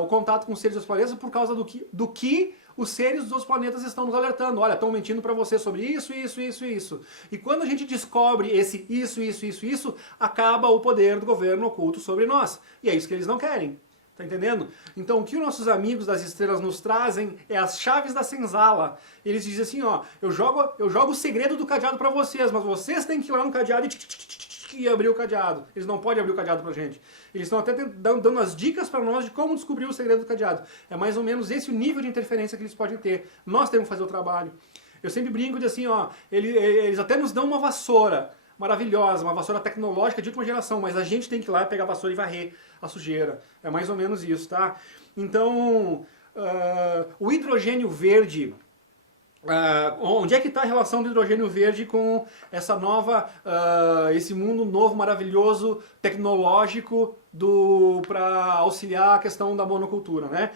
o contato com os seres dos planetas? Por causa do que os seres dos planetas estão nos alertando. Olha, estão mentindo para você sobre isso, isso, isso, isso. E quando a gente descobre esse isso, acaba o poder do governo oculto sobre nós. E é isso que eles não querem. Tá entendendo? Então o que os nossos amigos das estrelas nos trazem é as chaves da senzala. Eles dizem assim, ó, eu jogo o segredo do cadeado para vocês, mas vocês têm que ir lá no cadeado e abrir o cadeado. Eles não podem abrir o cadeado pra gente. Eles estão até dando as dicas para nós de como descobrir o segredo do cadeado. É mais ou menos esse o nível de interferência que eles podem ter. Nós temos que fazer o trabalho. Eu sempre brinco de assim, ó, eles até nos dão uma vassoura maravilhosa, uma vassoura tecnológica de última geração, mas a gente tem que ir lá pegar a vassoura e varrer a sujeira. É mais ou menos isso, tá? Então, o hidrogênio verde onde é que está a relação do hidrogênio verde com essa esse mundo novo, maravilhoso, tecnológico para auxiliar a questão da monocultura, né?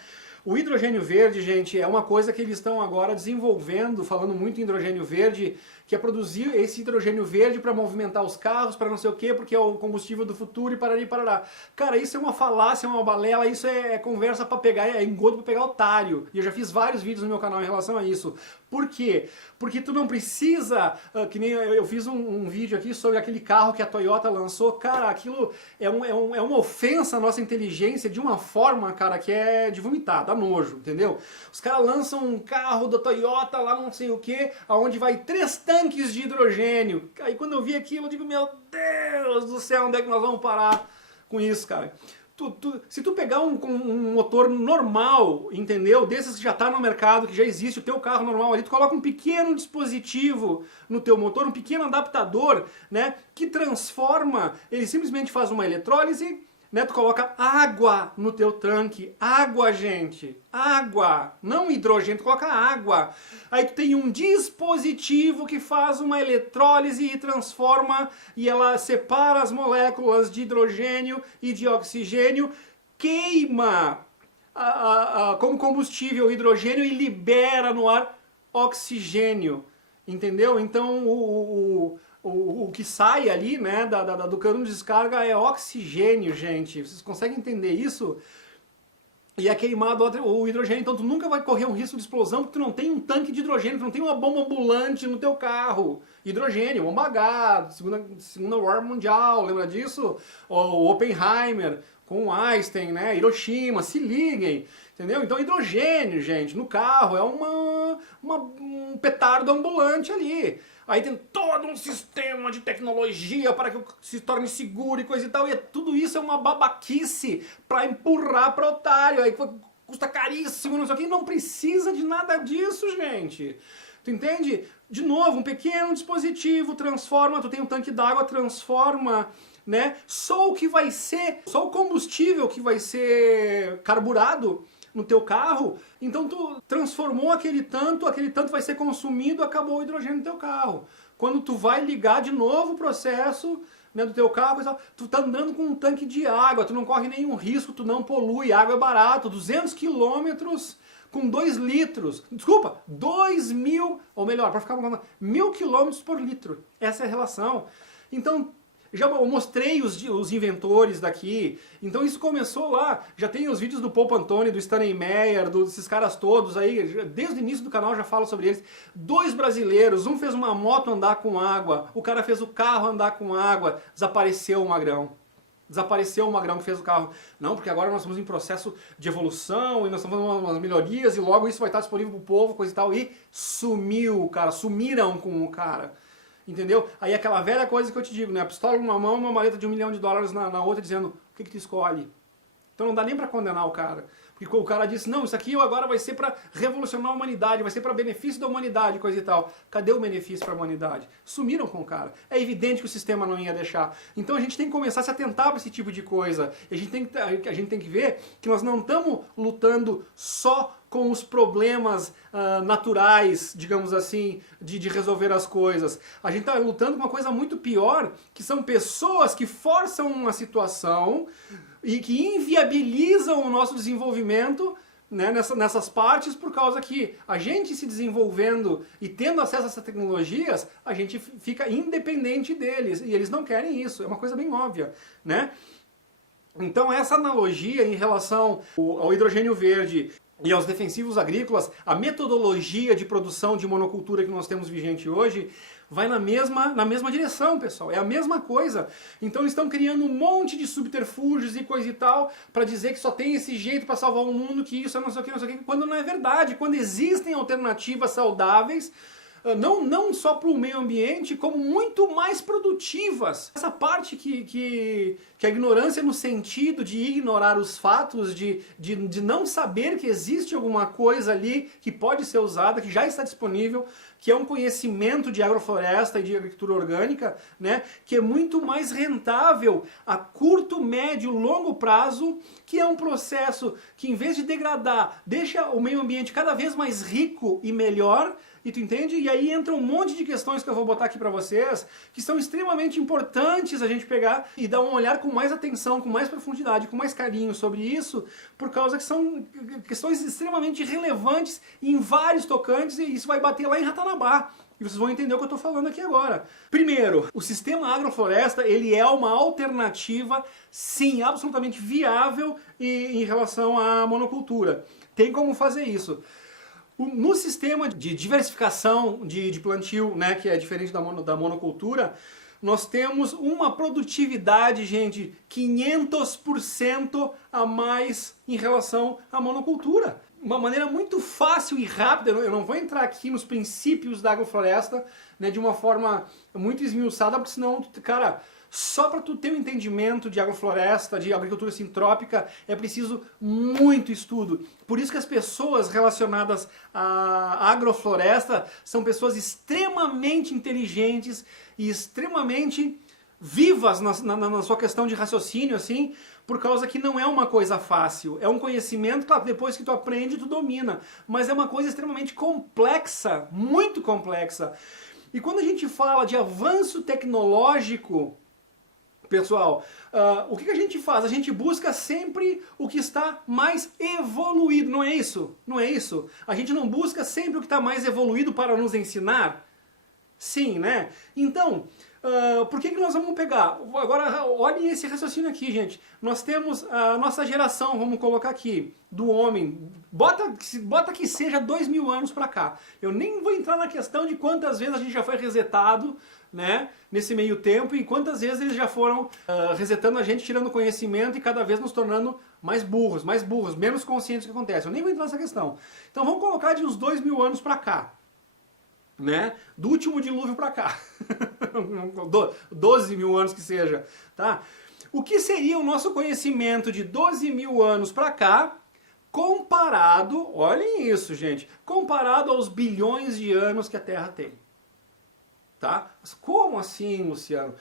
O hidrogênio verde, gente, é uma coisa que eles estão agora desenvolvendo, falando muito em hidrogênio verde, que é produzir esse hidrogênio verde para movimentar os carros, para não sei o quê, porque é o combustível do futuro e parará, parará. Cara, isso é uma falácia, é uma balela, isso é conversa para pegar, é engodo para pegar otário. E eu já fiz vários vídeos no meu canal em relação a isso. Por quê? Porque tu não precisa, que nem eu fiz um vídeo aqui sobre aquele carro que a Toyota lançou. Cara, aquilo é uma ofensa à nossa inteligência de uma forma, cara, que é de vomitar, dá nojo, entendeu? Os caras lançam um carro da Toyota lá não sei o que, aonde vai 3 tanques de hidrogênio. Aí quando eu vi aquilo, eu digo, meu Deus do céu, onde é que nós vamos parar com isso, cara? Se tu pegar um motor normal, entendeu? Desses que já está no mercado, que já existe, o teu carro normal ali, tu coloca um pequeno dispositivo no teu motor, um pequeno adaptador, né? Que transforma, ele simplesmente faz uma eletrólise, né, tu coloca água no teu tanque, água, gente, água, não hidrogênio, tu coloca água. Aí tu tem um dispositivo que faz uma eletrólise e transforma, e ela separa as moléculas de hidrogênio e de oxigênio, queima como combustível o hidrogênio e libera no ar oxigênio, entendeu? Então o que sai ali, né, do cano de descarga é oxigênio, gente. Vocês conseguem entender isso? E é queimado o hidrogênio, então tu nunca vai correr um risco de explosão porque tu não tem um tanque de hidrogênio, tu não tem uma bomba ambulante no teu carro. Hidrogênio, bomba H, segunda Guerra Mundial, lembra disso? O Oppenheimer com Einstein, né? Hiroshima, se liguem, entendeu? Então hidrogênio, gente, no carro é um petardo ambulante ali. Aí tem todo um sistema de tecnologia para que se torne seguro e coisa e tal. E tudo isso é uma babaquice para empurrar para otário. Aí custa caríssimo, não sei o que. Não precisa de nada disso, gente. Tu entende? De novo, um pequeno dispositivo transforma, tu tem um tanque d'água, transforma, né? Só o combustível que vai ser carburado no teu carro, então tu transformou aquele tanto vai ser consumido, acabou o hidrogênio no teu carro. Quando tu vai ligar de novo o processo, né, do teu carro, tu tá andando com um tanque de água, tu não corre nenhum risco, tu não polui, água é barato, 200 quilômetros com 2 litros, desculpa, 2.000, ou melhor, para ficar 1.000 quilômetros por litro, essa é a relação. Então, já mostrei os inventores daqui, então isso começou lá, já tem os vídeos do Paul Pantone, do Stanley Meyer, desses caras todos aí, desde o início do canal já falo sobre eles. 2 brasileiros, um fez uma moto andar com água, o cara fez o carro andar com água, desapareceu o magrão. Desapareceu o magrão que fez o carro. Não, porque agora nós estamos em processo de evolução e nós estamos fazendo umas melhorias e logo isso vai estar disponível para o povo, coisa e tal, e sumiu, cara, sumiram com o cara. Entendeu? Aí aquela velha coisa que eu te digo, né? A pistola numa mão, uma maleta de $1 milhão na outra, dizendo, o que tu escolhe? Então não dá nem pra condenar o cara. Porque o cara disse, não, isso aqui agora vai ser pra revolucionar a humanidade, vai ser pra benefício da humanidade, coisa e tal. Cadê o benefício pra humanidade? Sumiram com o cara. É evidente que o sistema não ia deixar. Então a gente tem que começar a se atentar pra esse tipo de coisa. E a gente tem que ver que nós não estamos lutando só com os problemas naturais, digamos assim, de resolver as coisas. A gente está lutando com uma coisa muito pior, que são pessoas que forçam uma situação e que inviabilizam o nosso desenvolvimento, né, nessas partes, por causa que a gente se desenvolvendo e tendo acesso a essas tecnologias, a gente fica independente deles, e eles não querem isso, é uma coisa bem óbvia, né? Então essa analogia em relação ao hidrogênio verde e aos defensivos agrícolas, a metodologia de produção de monocultura que nós temos vigente hoje, vai na mesma direção, pessoal. É a mesma coisa. Então eles estão criando um monte de subterfúgios e coisa e tal, para dizer que só tem esse jeito para salvar o mundo, que isso é não sei o que, não sei o que, quando não é verdade. Quando existem alternativas saudáveis, não só para o meio ambiente, como muito mais produtivas. Essa parte que a ignorância no sentido de ignorar os fatos, de não saber que existe alguma coisa ali que pode ser usada, que já está disponível, que é um conhecimento de agrofloresta e de agricultura orgânica, né, que é muito mais rentável a curto, médio, longo prazo, que é um processo que, em vez de degradar, deixa o meio ambiente cada vez mais rico e melhor, e tu entende? E aí entra um monte de questões que eu vou botar aqui para vocês, que são extremamente importantes a gente pegar e dar um olhar com mais atenção, com mais profundidade, com mais carinho sobre isso, por causa que são questões extremamente relevantes em vários tocantes, e isso vai bater lá em Ratanabá. E vocês vão entender o que eu estou falando aqui agora. Primeiro, o sistema agrofloresta, ele é uma alternativa, sim, absolutamente viável em relação à monocultura. Tem como fazer isso. No sistema de diversificação de plantio, né, que é diferente da monocultura, nós temos uma produtividade, gente, 500% a mais em relação à monocultura. Uma maneira muito fácil e rápida, eu não vou entrar aqui nos princípios da agrofloresta, né, de uma forma muito esmiuçada, porque senão, cara, só para tu ter um entendimento de agrofloresta, de agricultura sintrópica, é preciso muito estudo. Por isso que as pessoas relacionadas à agrofloresta são pessoas extremamente inteligentes e extremamente vivas na sua questão de raciocínio, assim, por causa que não é uma coisa fácil. É um conhecimento, claro, depois que tu aprende, tu domina. Mas é uma coisa extremamente complexa, muito complexa. E quando a gente fala de avanço tecnológico, pessoal, o que a gente faz? A gente busca sempre o que está mais evoluído, não é isso? Não é isso? A gente não busca sempre o que está mais evoluído para nos ensinar? Sim, né? Então, por que nós vamos pegar? Agora, olhem esse raciocínio aqui, gente. Nós temos a nossa geração, vamos colocar aqui, do homem. Bota que seja 2000 anos para cá. Eu nem vou entrar na questão de quantas vezes a gente já foi resetado, né, nesse meio tempo, e quantas vezes eles já foram resetando a gente, tirando conhecimento e cada vez nos tornando mais burros, menos conscientes do que acontece. Eu nem vou entrar nessa questão. Então vamos colocar de uns 2000 anos para cá, né, do último dilúvio para cá, 12 mil anos que seja, tá? O que seria o nosso conhecimento de 12 mil anos para cá, comparado, olhem isso, gente, comparado aos bilhões de anos que a Terra tem? Tá? Mas como assim, Luciano?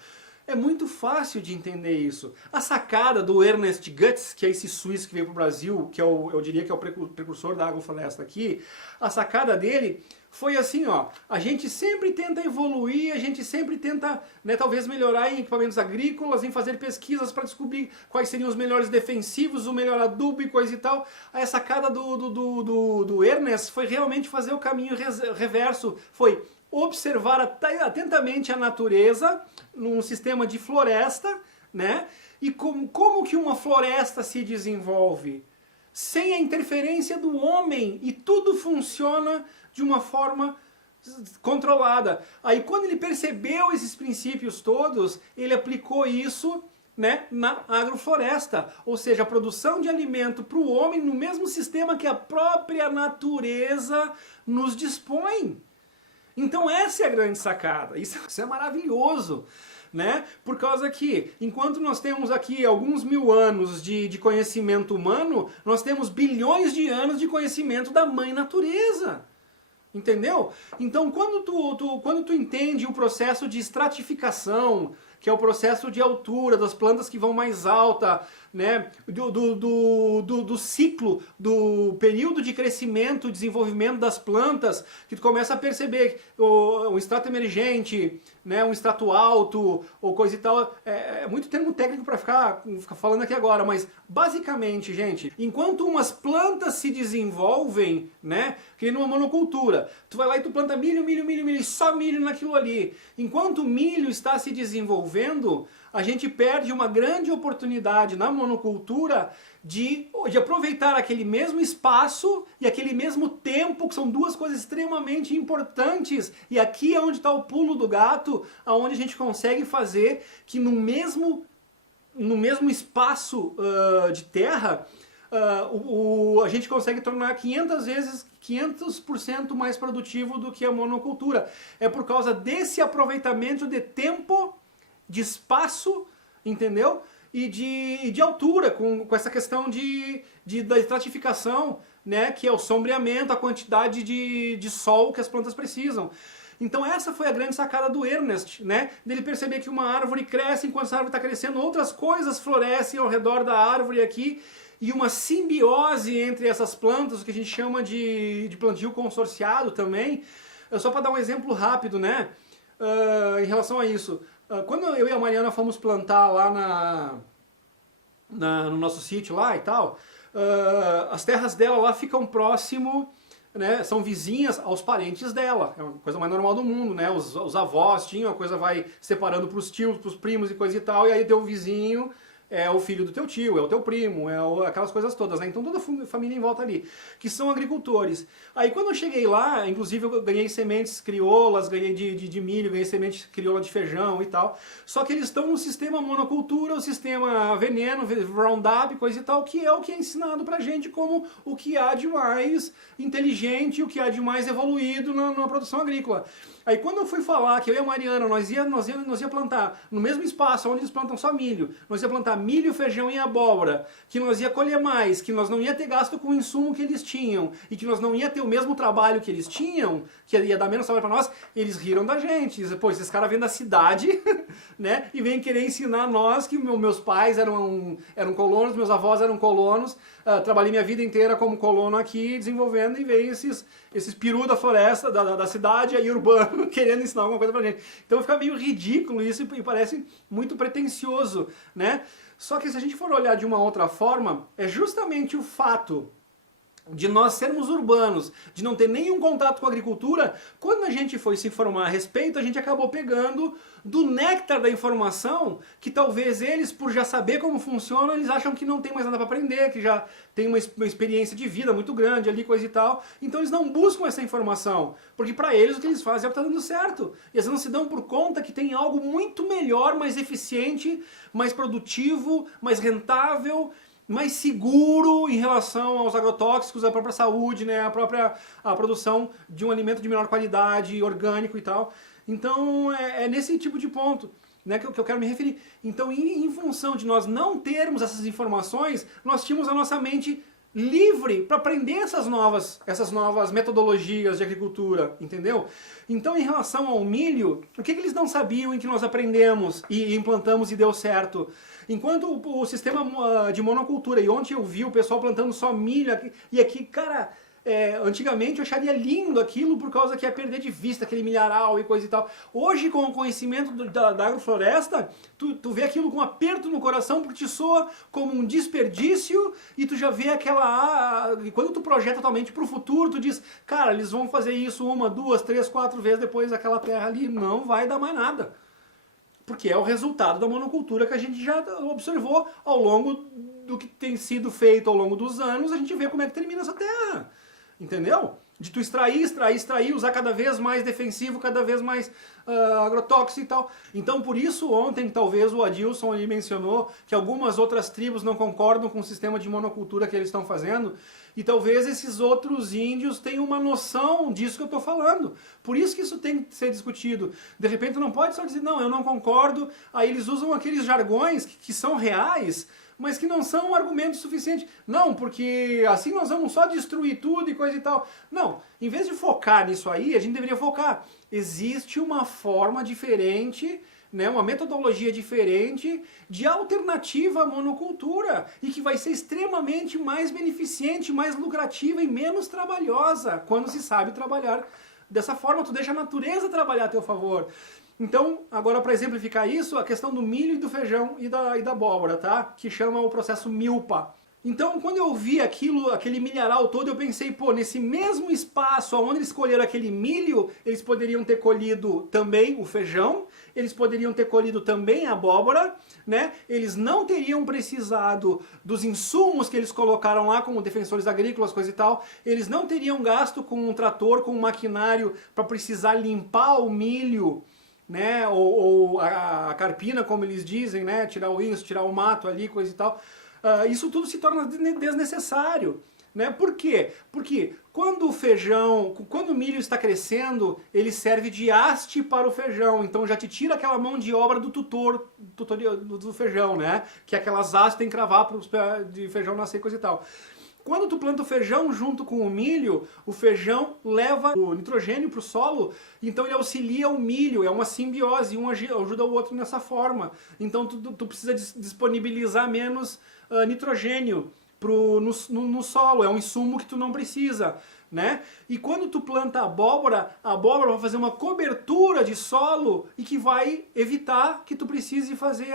É muito fácil de entender isso. A sacada do Ernest Götz, que é esse suíço que veio para o Brasil, que eu diria que é o precursor da agrofloresta aqui, a sacada dele foi assim, ó, a gente sempre tenta evoluir, a gente sempre tenta, né, talvez melhorar em equipamentos agrícolas, em fazer pesquisas para descobrir quais seriam os melhores defensivos, o melhor adubo e coisa e tal. Aí a sacada do Ernest foi realmente fazer o caminho reverso, foi observar atentamente a natureza num sistema de floresta, né? E como que uma floresta se desenvolve? Sem a interferência do homem, e tudo funciona de uma forma controlada. Aí quando ele percebeu esses princípios todos, ele aplicou isso, né, na agrofloresta, ou seja, a produção de alimento para o homem no mesmo sistema que a própria natureza nos dispõe. Então essa é a grande sacada, isso é maravilhoso, né? Por causa que, enquanto nós temos aqui alguns mil anos de conhecimento humano, nós temos bilhões de anos de conhecimento da mãe natureza. Entendeu? Então quando tu entende o processo de estratificação, que é o processo de altura das plantas que vão mais alta, né, do ciclo, do período de crescimento, desenvolvimento das plantas, que tu começa a perceber um extrato emergente, né, um extrato alto, ou coisa e tal. É muito termo técnico para ficar falando aqui agora, mas basicamente, gente, enquanto umas plantas se desenvolvem, né, que numa monocultura, tu vai lá e tu planta milho, e só milho naquilo ali. Enquanto o milho está se desenvolvendo, a gente perde uma grande oportunidade na monocultura de aproveitar aquele mesmo espaço e aquele mesmo tempo, que são duas coisas extremamente importantes. E aqui é onde está o pulo do gato, aonde a gente consegue fazer que no mesmo espaço de terra, a gente consegue tornar 500% mais produtivo do que a monocultura. É por causa desse aproveitamento de tempo, de espaço, entendeu? E de altura, com essa questão da estratificação, né, que é o sombreamento, a quantidade de sol que as plantas precisam. Então essa foi a grande sacada do Ernest, né? Dele perceber que uma árvore cresce, enquanto essa árvore está crescendo, outras coisas florescem ao redor da árvore aqui, e uma simbiose entre essas plantas, o que a gente chama de plantio consorciado também. Só para dar um exemplo rápido, né? Em relação a isso. Quando eu e a Mariana fomos plantar lá no nosso sítio lá e tal, as terras dela lá ficam próximo, né, são vizinhas aos parentes dela. É uma coisa mais normal do mundo, né? Os avós tinham, a coisa vai separando para os tios, para os primos e coisa e tal, e aí teu vizinho é o filho do teu tio, é o teu primo, aquelas coisas todas, né? Então toda a família em volta ali, que são agricultores. Aí quando eu cheguei lá, inclusive eu ganhei sementes crioulas, ganhei de milho, ganhei sementes crioula de feijão e tal, só que eles estão no sistema monocultura, o sistema veneno, Roundup, coisa e tal, que é o que é ensinado pra gente como o que há de mais inteligente, o que há de mais evoluído na produção agrícola. Aí quando eu fui falar que eu e a Mariana, nós ia plantar no mesmo espaço onde eles plantam só milho, nós ia plantar milho, feijão e abóbora, que nós ia colher mais, que nós não ia ter gasto com o insumo que eles tinham, e que nós não ia ter o mesmo trabalho que eles tinham, que ia dar menos trabalho para nós, eles riram da gente. Pô, esses caras vêm da cidade, né, e vêm querer ensinar nós que meus pais eram colonos, meus avós eram colonos, trabalhei minha vida inteira como colono aqui, desenvolvendo, e veio esses peru da floresta, da cidade, aí urbano, querendo ensinar alguma coisa pra gente. Então fica meio ridículo isso e parece muito pretensioso, né? Só que se a gente for olhar de uma outra forma, é justamente o fato de nós sermos urbanos, de não ter nenhum contato com a agricultura, quando a gente foi se informar a respeito, a gente acabou pegando do néctar da informação, que talvez eles, por já saber como funciona, eles acham que não tem mais nada para aprender, que já tem uma experiência de vida muito grande ali, coisa e tal, então eles não buscam essa informação, porque para eles o que eles fazem é o que está dando certo, e eles não se dão por conta que tem algo muito melhor, mais eficiente, mais produtivo, mais rentável, mais seguro em relação aos agrotóxicos, à própria saúde, né, a produção de um alimento de menor qualidade, orgânico e tal. Então é nesse tipo de ponto, né, que eu quero me referir. Então em função de nós não termos essas informações, nós tínhamos a nossa mente livre para aprender essas novas metodologias de agricultura, entendeu? Então, em relação ao milho, o que eles não sabiam em que nós aprendemos e implantamos e deu certo? Enquanto o sistema de monocultura, e ontem eu vi o pessoal plantando só milho, e aqui, cara, antigamente eu acharia lindo aquilo por causa que ia perder de vista aquele milharal e coisa e tal. Hoje, com o conhecimento da agrofloresta, tu vê aquilo com um aperto no coração porque te soa como um desperdício e tu já vê e quando tu projeta totalmente para o futuro, tu diz, cara, eles vão fazer isso 1, 2, 3, 4 vezes depois aquela terra ali não vai dar mais nada. Porque é o resultado da monocultura que a gente já observou ao longo do que tem sido feito ao longo dos anos, a gente vê como é que termina essa terra. Entendeu? De tu extrair, usar cada vez mais defensivo, cada vez mais agrotóxico e tal. Então por isso ontem talvez o Adilson ali mencionou que algumas outras tribos não concordam com o sistema de monocultura que eles estão fazendo e talvez esses outros índios tenham uma noção disso que eu estou falando. Por isso que isso tem que ser discutido. De repente não pode só dizer, não, eu não concordo, aí eles usam aqueles jargões que são reais, mas que não são argumentos suficientes. Não, porque assim nós vamos só destruir tudo e coisa e tal. Não, em vez de focar nisso aí, a gente deveria focar. Existe uma forma diferente, né, uma metodologia diferente de alternativa à monocultura e que vai ser extremamente mais beneficente, mais lucrativa e menos trabalhosa quando se sabe trabalhar dessa forma. Tu deixa a natureza trabalhar a teu favor. Então, agora para exemplificar isso, a questão do milho e do feijão e da abóbora, tá? Que chama o processo milpa. Então, quando eu vi aquele milharal todo, eu pensei, pô, nesse mesmo espaço onde eles colheram aquele milho, eles poderiam ter colhido também o feijão, eles poderiam ter colhido também a abóbora, né? Eles não teriam precisado dos insumos que eles colocaram lá, como defensores agrícolas, coisa e tal, eles não teriam gasto com um trator, com um maquinário para precisar limpar o milho, né, ou a carpina, como eles dizem, né, tirar o inso, tirar o mato ali, coisa e tal. Isso tudo se torna desnecessário, né? Por quê? Porque quando o milho está crescendo, ele serve de haste para o feijão, então já te tira aquela mão de obra do tutor do feijão, né? Que é aquelas hastes que tem que cravar para de feijão nascer, coisa e tal. Quando tu planta o feijão junto com o milho, o feijão leva o nitrogênio para o solo, então ele auxilia o milho, é uma simbiose, um ajuda o outro nessa forma. Então tu precisa disponibilizar menos nitrogênio no solo, é um insumo que tu não precisa, né? E quando tu planta a abóbora vai fazer uma cobertura de solo e que vai evitar que tu precise fazer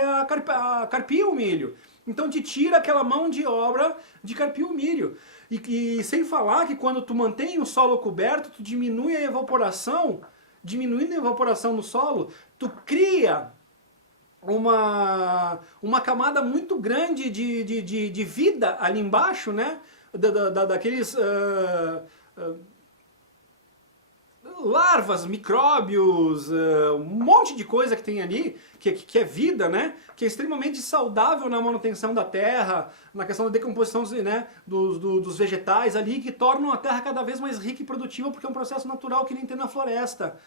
carpir o milho. Então te tira aquela mão de obra de carpir o milho. E sem falar que quando tu mantém o solo coberto, tu diminui a evaporação, diminuindo a evaporação no solo, tu cria uma camada muito grande de vida ali embaixo, né? Daqueles larvas, micróbios, um monte de coisa que tem ali, que é vida, né? Que é extremamente saudável na manutenção da terra, na questão da decomposição, né? dos vegetais ali, que tornam a terra cada vez mais rica e produtiva, porque é um processo natural que nem tem na floresta.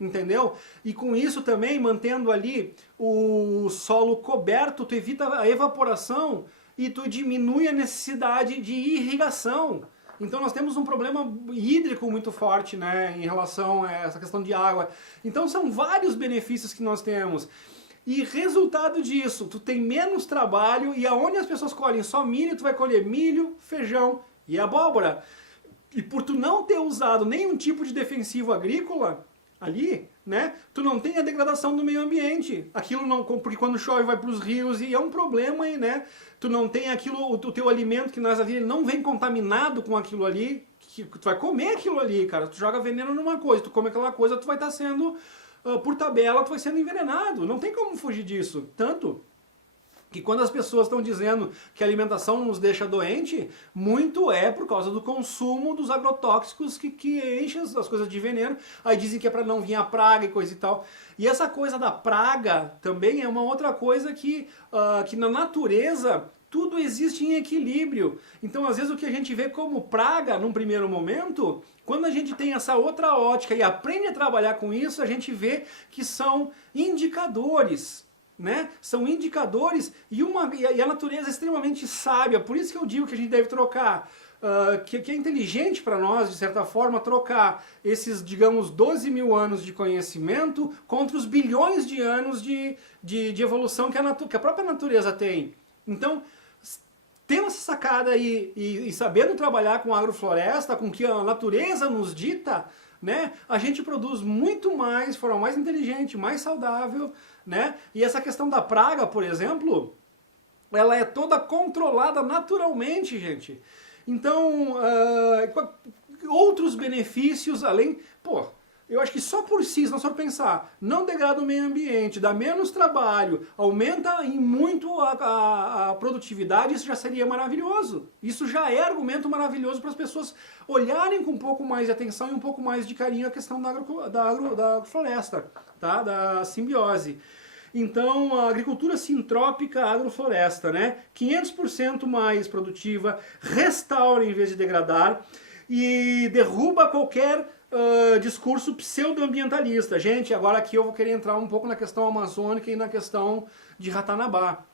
Entendeu? E com isso também, mantendo ali o solo coberto, tu evita a evaporação e tu diminui a necessidade de irrigação. Então nós temos um problema hídrico muito forte, né, em relação a essa questão de água. Então são vários benefícios que nós temos. E resultado disso, tu tem menos trabalho e aonde as pessoas colhem só milho, tu vai colher milho, feijão e abóbora. E por tu não ter usado nenhum tipo de defensivo agrícola ali, né, tu não tem a degradação do meio ambiente. Aquilo não, porque quando chove vai para os rios e é um problema aí, né? Tu não tem aquilo, o teu alimento que nós ali, ele não vem contaminado com aquilo ali, que tu vai comer aquilo ali, cara. Tu joga veneno numa coisa, tu come aquela coisa, tu vai estar sendo, por tabela, tu vai sendo envenenado. Não tem como fugir disso. Tanto que quando as pessoas estão dizendo que a alimentação nos deixa doente, muito é por causa do consumo dos agrotóxicos que enchem as coisas de veneno. Aí dizem que é para não vir a praga e coisa e tal. E essa coisa da praga também é uma outra coisa que na natureza tudo existe em equilíbrio. Então, às vezes, o que a gente vê como praga num primeiro momento, quando a gente tem essa outra ótica e aprende a trabalhar com isso, a gente vê que são indicadores. Né? São indicadores e a natureza é extremamente sábia, por isso que eu digo que a gente deve trocar, que é inteligente para nós, de certa forma, trocar esses, digamos, 12 mil anos de conhecimento contra os bilhões de anos de evolução que a própria natureza tem. Então, tendo essa sacada aí e sabendo trabalhar com agrofloresta, com o que a natureza nos dita, né, a gente produz muito mais, de forma mais inteligente, mais saudável, né? E essa questão da praga, por exemplo, ela é toda controlada naturalmente, gente. Então, outros benefícios além... Pô, eu acho que só por si, se nós for pensar, não degrada o meio ambiente, dá menos trabalho, aumenta em muito a produtividade, isso já seria maravilhoso. Isso já é argumento maravilhoso para as pessoas olharem com um pouco mais de atenção e um pouco mais de carinho a questão da agrofloresta, tá? Da simbiose. Então, a agricultura sintrópica agrofloresta, né? 500% mais produtiva, restaura em vez de degradar e derruba qualquer discurso pseudo-ambientalista. Gente, agora aqui eu vou querer entrar um pouco na questão amazônica e na questão de Ratanabá.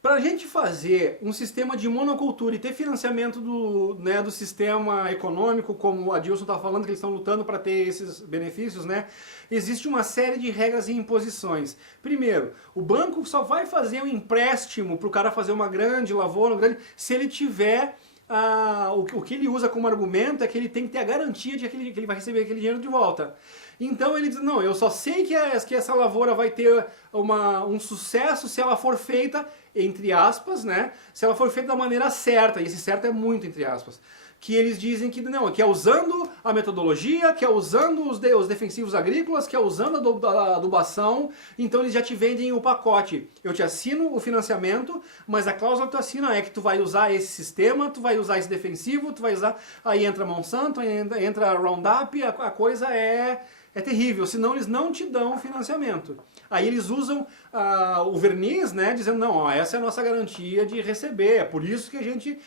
Para a gente fazer um sistema de monocultura e ter financiamento do sistema econômico, como o Adilson está falando, que eles estão lutando para ter esses benefícios, né? Existe uma série de regras e imposições. Primeiro, o banco só vai fazer um empréstimo para o cara fazer uma grande lavoura, se ele tiver... o que ele usa como argumento é que ele tem que ter a garantia de que ele vai receber aquele dinheiro de volta. Então ele diz, não, eu só sei que essa lavoura vai ter um sucesso se ela for feita, entre aspas, né? Se ela for feita da maneira certa, e esse certo é muito entre aspas. Que eles dizem que não, que é usando a metodologia, que é usando os defensivos agrícolas, que é usando a adubação, então eles já te vendem o pacote. Eu te assino o financiamento, mas a cláusula que tu assina é que tu vai usar esse sistema, tu vai usar esse defensivo, tu vai usar... Aí entra Monsanto, aí entra Roundup, a coisa é terrível, senão eles não te dão o financiamento. Aí eles usam o verniz, né, dizendo, não, ó, essa é a nossa garantia de receber, é por isso que a gente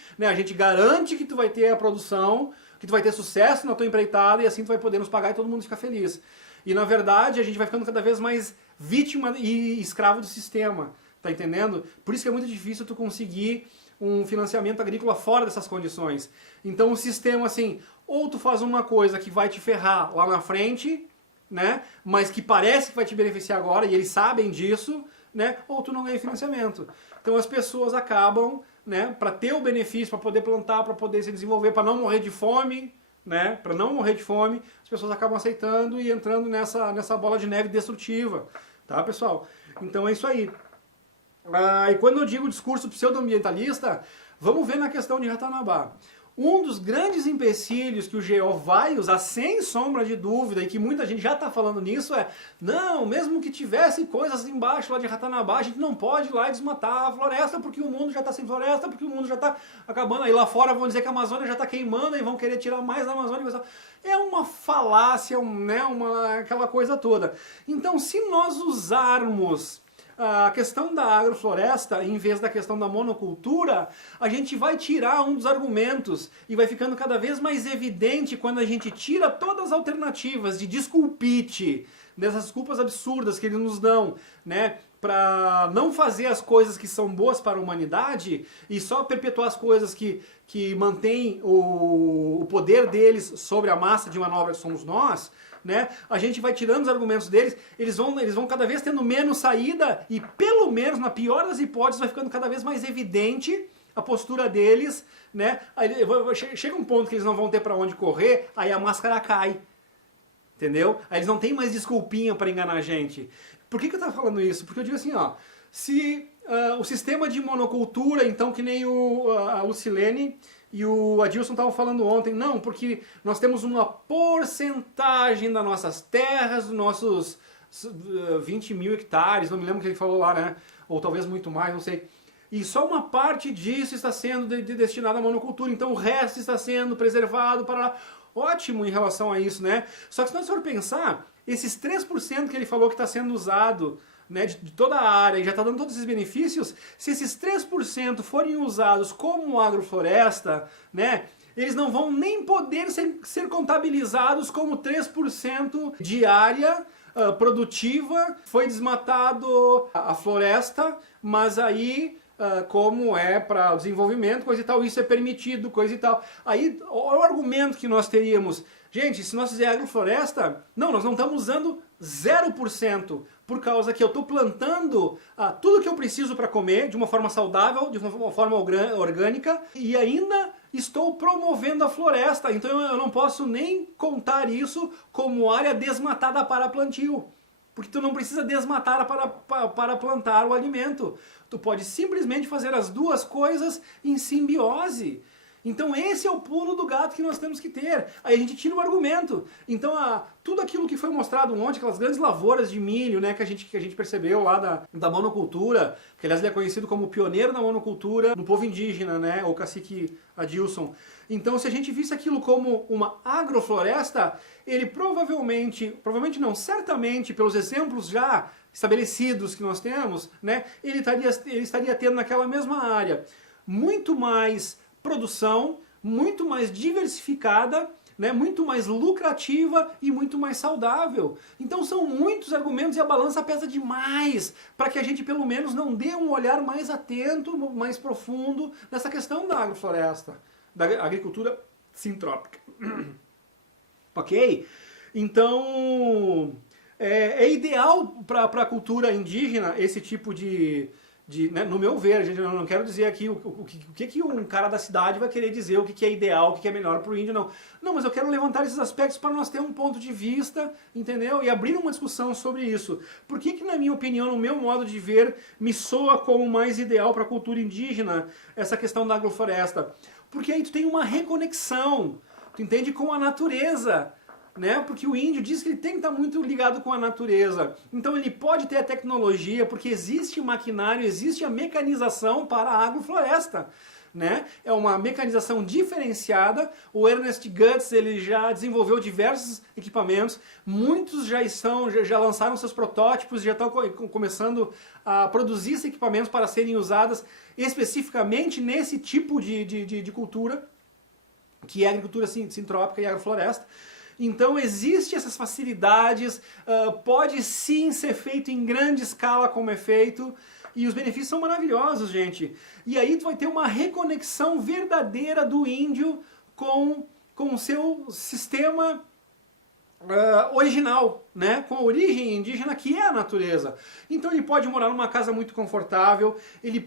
garante que tu vai ter a produção, que tu vai ter sucesso na tua empreitada e assim tu vai poder nos pagar e todo mundo fica feliz. E na verdade a gente vai ficando cada vez mais vítima e escravo do sistema, tá entendendo? Por isso que é muito difícil tu conseguir um financiamento agrícola fora dessas condições. Então o sistema assim, ou tu faz uma coisa que vai te ferrar lá na frente, né, mas que parece que vai te beneficiar agora, e eles sabem disso, né, ou tu não ganha financiamento. Então as pessoas acabam, né, para ter o benefício, para poder plantar, para poder se desenvolver, para não morrer de fome, né, para não morrer de fome, as pessoas acabam aceitando e entrando nessa bola de neve destrutiva, tá, pessoal? Então é isso aí. E quando eu digo discurso pseudo-ambientalista, vamos ver na questão de Ratanabá. Um dos grandes empecilhos que o GO vai usar, sem sombra de dúvida, e que muita gente já está falando nisso, é não, mesmo que tivesse coisas embaixo lá de Ratanabá, a gente não pode ir lá e desmatar a floresta, porque o mundo já está sem floresta, porque o mundo já está acabando. Aí lá fora vão dizer que a Amazônia já está queimando e vão querer tirar mais da Amazônia. É uma falácia, né, aquela coisa toda. Então, se nós usarmos a questão da agrofloresta, em vez da questão da monocultura, a gente vai tirar um dos argumentos e vai ficando cada vez mais evidente quando a gente tira todas as alternativas de desculpite, dessas desculpas absurdas que eles nos dão, né, para não fazer as coisas que são boas para a humanidade e só perpetuar as coisas que mantêm o poder deles sobre a massa de manobra que somos nós, né? A gente vai tirando os argumentos deles, eles vão cada vez tendo menos saída e pelo menos, na pior das hipóteses, vai ficando cada vez mais evidente a postura deles, né? Aí, chega um ponto que eles não vão ter para onde correr, aí a máscara cai, entendeu? Aí eles não têm mais desculpinha para enganar a gente. Por que eu estou falando isso? Porque eu digo assim, ó, se o sistema de monocultura, então, que nem a Lucilene e o Adilson estavam falando ontem, não, porque nós temos uma porcentagem das nossas terras, dos nossos 20 mil hectares, não me lembro o que ele falou lá, né? Ou talvez muito mais, não sei. E só uma parte disso está sendo destinada à monocultura, então o resto está sendo preservado para... Ótimo em relação a isso, né? Só que se nós for pensar, esses 3% que ele falou que está sendo usado, né, de toda a área e já está dando todos esses benefícios, se esses 3% forem usados como agrofloresta, né, eles não vão nem poder ser contabilizados como 3% de área produtiva. Foi desmatado a floresta, mas aí... como é para o desenvolvimento, coisa e tal, isso é permitido, coisa e tal. Aí, o argumento que nós teríamos, gente, se nós fizermos agrofloresta, não, nós não estamos usando 0%, por causa que eu estou plantando tudo que eu preciso para comer, de uma forma saudável, de uma forma orgânica, e ainda estou promovendo a floresta, então eu não posso nem contar isso como área desmatada para plantio. Porque tu não precisa desmatar para plantar o alimento. Tu pode simplesmente fazer as duas coisas em simbiose. Então esse é o pulo do gato que nós temos que ter. Aí a gente tira o argumento. Então tudo aquilo que foi mostrado ontem, aquelas grandes lavouras de milho, né, que a gente percebeu lá da monocultura, que aliás ele é conhecido como pioneiro da monocultura no povo indígena, né, o cacique Adilson. Então se a gente visse aquilo como uma agrofloresta, ele provavelmente não, certamente pelos exemplos já estabelecidos que nós temos, né, ele estaria tendo naquela mesma área muito mais produção, muito mais diversificada, né, muito mais lucrativa e muito mais saudável. Então são muitos argumentos e a balança pesa demais para que a gente pelo menos não dê um olhar mais atento, mais profundo nessa questão da agrofloresta, da agricultura sintrópica. Ok? Então é ideal para a cultura indígena esse tipo né, no meu ver, gente, eu não quero dizer aqui o que um cara da cidade vai querer dizer, o que é ideal, o que é melhor para o índio, não. Não, mas eu quero levantar esses aspectos para nós ter um ponto de vista, entendeu? E abrir uma discussão sobre isso. Por que na minha opinião, no meu modo de ver, me soa como mais ideal para a cultura indígena essa questão da agrofloresta? Porque aí tu tem uma reconexão, tu entende, com a natureza, né? Porque o índio diz que ele tem que estar muito ligado com a natureza. Então ele pode ter a tecnologia, porque existe maquinário, existe a mecanização para a agrofloresta, né? É uma mecanização diferenciada. O Ernest Götz, ele já desenvolveu diversos equipamentos, muitos já lançaram seus protótipos, já estão começando a produzir esses equipamentos para serem usados especificamente nesse tipo de cultura, que é a agricultura sintrópica e agrofloresta. Então existem essas facilidades, pode sim ser feito em grande escala como é feito, e os benefícios são maravilhosos, gente. E aí tu vai ter uma reconexão verdadeira do índio com o seu sistema original, né? Com a origem indígena que é a natureza. Então ele pode morar numa casa muito confortável, ele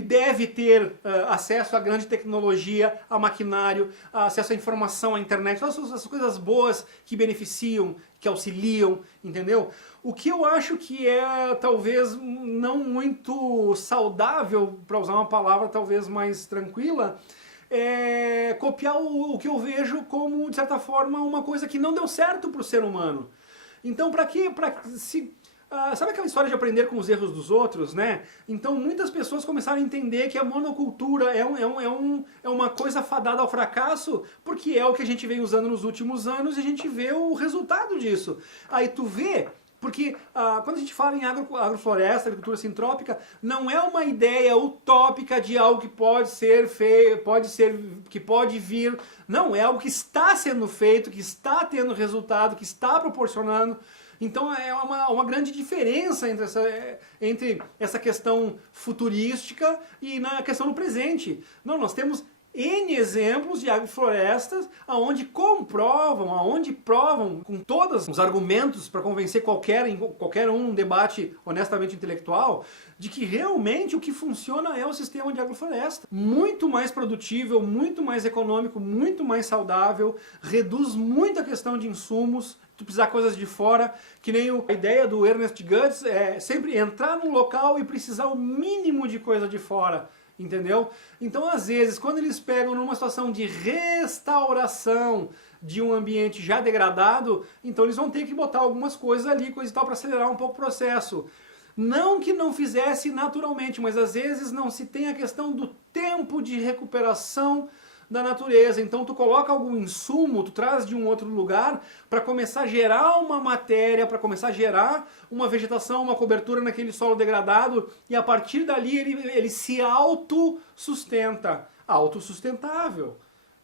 deve ter acesso a grande tecnologia, a maquinário, acesso à informação, à internet, todas essas coisas boas que beneficiam, que auxiliam, entendeu? O que eu acho que é talvez não muito saudável, para usar uma palavra talvez mais tranquila, é copiar o que eu vejo como, de certa forma, uma coisa que não deu certo para o ser humano. Então, para quê? Sabe aquela história de aprender com os erros dos outros, né? Então, muitas pessoas começaram a entender que a monocultura é uma coisa fadada ao fracasso, porque é o que a gente vem usando nos últimos anos e a gente vê o resultado disso. Aí tu vê... Porque quando a gente fala em agrofloresta, agricultura sintrópica, não é uma ideia utópica de algo que pode ser feito, que pode vir. Não, é algo que está sendo feito, que está tendo resultado, que está proporcionando. Então é uma grande diferença entre essa questão futurística e na questão do presente. Não, nós temos N exemplos de agroflorestas onde provam com todos os argumentos para convencer qualquer um debate honestamente intelectual de que realmente o que funciona é o sistema de agrofloresta. Muito mais produtível, muito mais econômico, muito mais saudável, reduz muito a questão de insumos, tu precisar coisas de fora, que nem a ideia do Ernest Goetz é sempre entrar num local e precisar o mínimo de coisa de fora. Entendeu? Então, às vezes, quando eles pegam numa situação de restauração de um ambiente já degradado, então eles vão ter que botar algumas coisas ali, coisa e tal, para acelerar um pouco o processo. Não que não fizesse naturalmente, mas às vezes não se tem a questão do tempo de recuperação da natureza. Então tu coloca algum insumo, tu traz de um outro lugar para começar a gerar uma matéria, para começar a gerar uma vegetação, uma cobertura naquele solo degradado, e a partir dali ele se autossustenta. Autossustentável.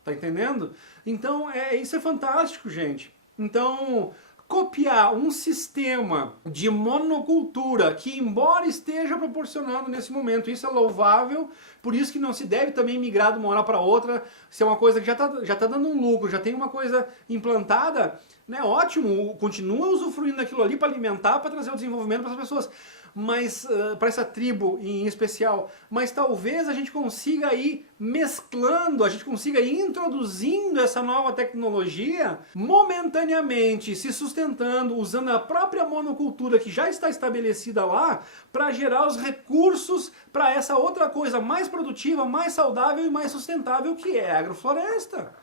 Tá entendendo? Então isso é fantástico, gente. Então, copiar um sistema de monocultura que, embora esteja proporcionando nesse momento, isso é louvável, por isso que não se deve também migrar de uma hora para outra, se é uma coisa que já tá dando um lucro, já tem uma coisa implantada, né? Ótimo, continua usufruindo daquilo ali para alimentar, para trazer o desenvolvimento para as pessoas, mas para essa tribo em especial, mas talvez a gente consiga ir mesclando, a gente consiga ir introduzindo essa nova tecnologia momentaneamente, se sustentando, usando a própria monocultura que já está estabelecida lá, para gerar os recursos para essa outra coisa mais produtiva, mais saudável e mais sustentável, que é a agrofloresta.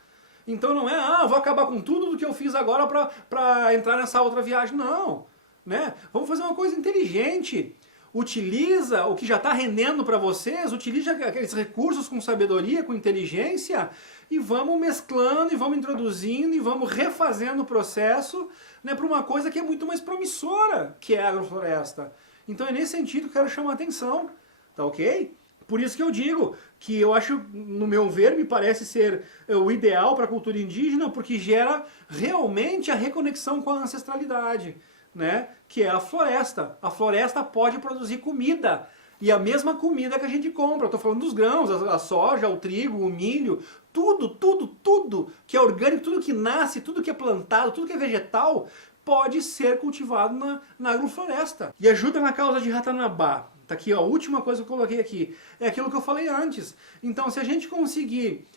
Então não é, vou acabar com tudo do que eu fiz agora para entrar nessa outra viagem, não. Né? Vamos fazer uma coisa inteligente. Utiliza o que já está rendendo para vocês, utiliza aqueles recursos com sabedoria, com inteligência, e vamos mesclando, e vamos introduzindo, e vamos refazendo o processo, né, para uma coisa que é muito mais promissora, que é a agrofloresta. Então é nesse sentido que eu quero chamar a atenção, tá ok? Por isso que eu digo que eu acho, no meu ver, me parece ser o ideal para a cultura indígena, porque gera realmente a reconexão com a ancestralidade. Né? Que é a floresta. A floresta pode produzir comida. E a mesma comida que a gente compra. Eu estou falando dos grãos, a soja, o trigo, o milho, tudo que é orgânico, tudo que nasce, tudo que é plantado, tudo que é vegetal, pode ser cultivado na agrofloresta. E ajuda na causa de Ratanabá. Tá aqui, ó, a última coisa que eu coloquei aqui. É aquilo que eu falei antes. Então, se a gente conseguir,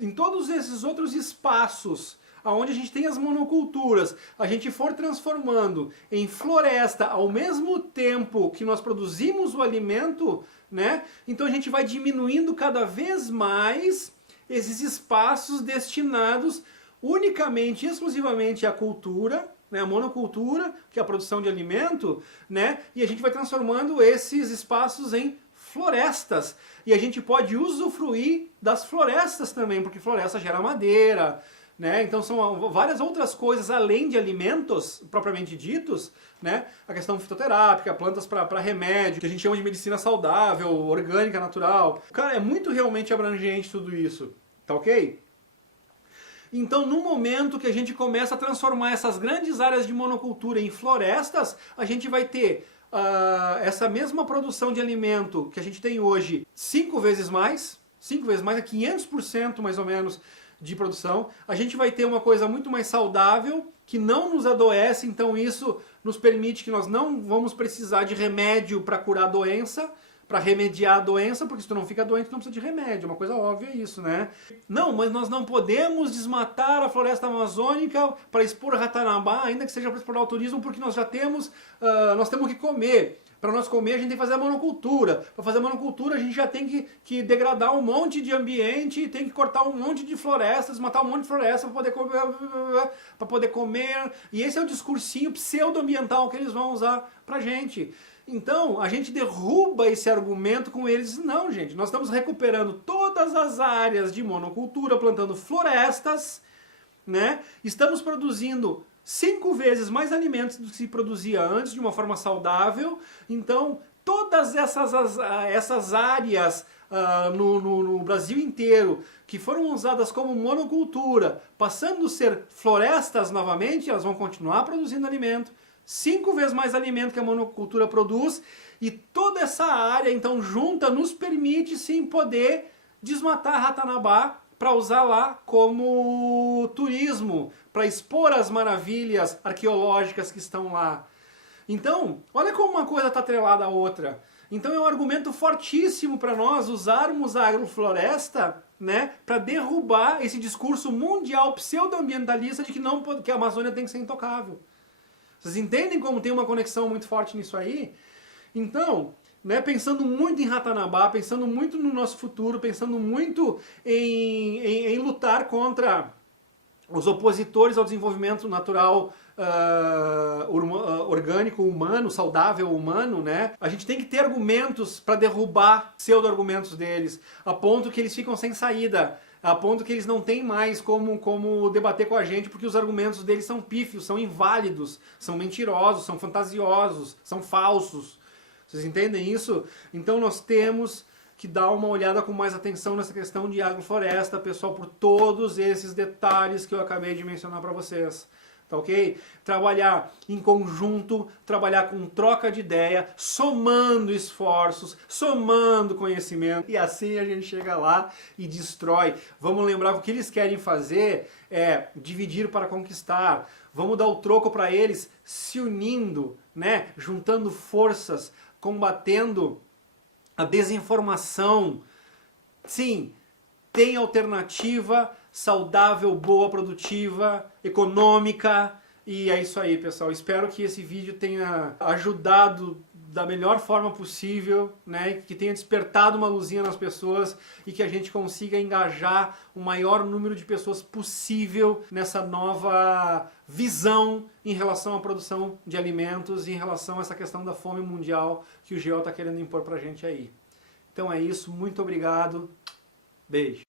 em todos esses outros espaços onde a gente tem as monoculturas, a gente for transformando em floresta ao mesmo tempo que nós produzimos o alimento, né? Então a gente vai diminuindo cada vez mais esses espaços destinados unicamente, exclusivamente à cultura, né? A monocultura, que é a produção de alimento, né? E a gente vai transformando esses espaços em florestas. E a gente pode usufruir das florestas também, porque floresta gera madeira, né? Então são várias outras coisas além de alimentos propriamente ditos, né? A questão fitoterápica, plantas para remédio, que a gente chama de medicina saudável, orgânica, natural. Cara, é muito realmente abrangente tudo isso, tá ok? Então, no momento que a gente começa a transformar essas grandes áreas de monocultura em florestas, a gente vai ter essa mesma produção de alimento que a gente tem hoje 5 vezes mais, é 500% mais ou menos de produção. A gente vai ter uma coisa muito mais saudável, que não nos adoece, então isso nos permite que nós não vamos precisar de remédio para curar a doença, para remediar a doença, porque se tu não fica doente, tu não precisa de remédio, é uma coisa óbvia isso, né? Não, mas nós não podemos desmatar a floresta amazônica para expor ratanabá, ainda que seja para explorar o turismo, porque nós já temos, nós temos que comer. Para nós comer, a gente tem que fazer a monocultura. Para fazer a monocultura, a gente já tem que degradar um monte de ambiente, tem que cortar um monte de florestas, matar um monte de florestas para poder comer. E esse é o discursinho pseudo-ambiental que eles vão usar pra gente. Então, a gente derruba esse argumento com eles. Não, gente, nós estamos recuperando todas as áreas de monocultura, plantando florestas, né? Estamos produzindo 5 vezes mais alimentos do que se produzia antes, de uma forma saudável. Então, todas essas áreas no Brasil inteiro que foram usadas como monocultura, passando a ser florestas novamente, elas vão continuar produzindo alimento. 5 vezes mais alimento que a monocultura produz, e toda essa área então junta nos permite sim poder desmatar a ratanabá para usar lá como turismo, para expor as maravilhas arqueológicas que estão lá. Então, olha como uma coisa está atrelada à outra. Então é um argumento fortíssimo para nós usarmos a agrofloresta, né, para derrubar esse discurso mundial pseudo-ambientalista de que a Amazônia tem que ser intocável. Vocês entendem como tem uma conexão muito forte nisso aí? Então, né, pensando muito em ratanabá, pensando muito no nosso futuro, pensando muito em lutar contra os opositores ao desenvolvimento natural orgânico humano, saudável humano, né? A gente tem que ter argumentos para derrubar pseudo-argumentos deles, a ponto que eles ficam sem saída, a ponto que eles não têm mais como debater com a gente, porque os argumentos deles são pífios, são inválidos, são mentirosos, são fantasiosos, são falsos. Vocês entendem isso? Então nós temos que dar uma olhada com mais atenção nessa questão de agrofloresta, pessoal, por todos esses detalhes que eu acabei de mencionar para vocês. Tá ok? Trabalhar em conjunto, trabalhar com troca de ideia, somando esforços, somando conhecimento, e assim a gente chega lá e destrói. Vamos lembrar que o que eles querem fazer é dividir para conquistar. Vamos dar o troco para eles se unindo, né? Juntando forças, combatendo a desinformação. Sim, tem alternativa saudável, boa, produtiva, econômica. E é isso aí, pessoal. Espero que esse vídeo tenha ajudado da melhor forma possível, né? Que tenha despertado uma luzinha nas pessoas e que a gente consiga engajar o maior número de pessoas possível nessa nova visão em relação à produção de alimentos e em relação a essa questão da fome mundial que o GEO está querendo impor pra gente aí. Então é isso, muito obrigado, beijo.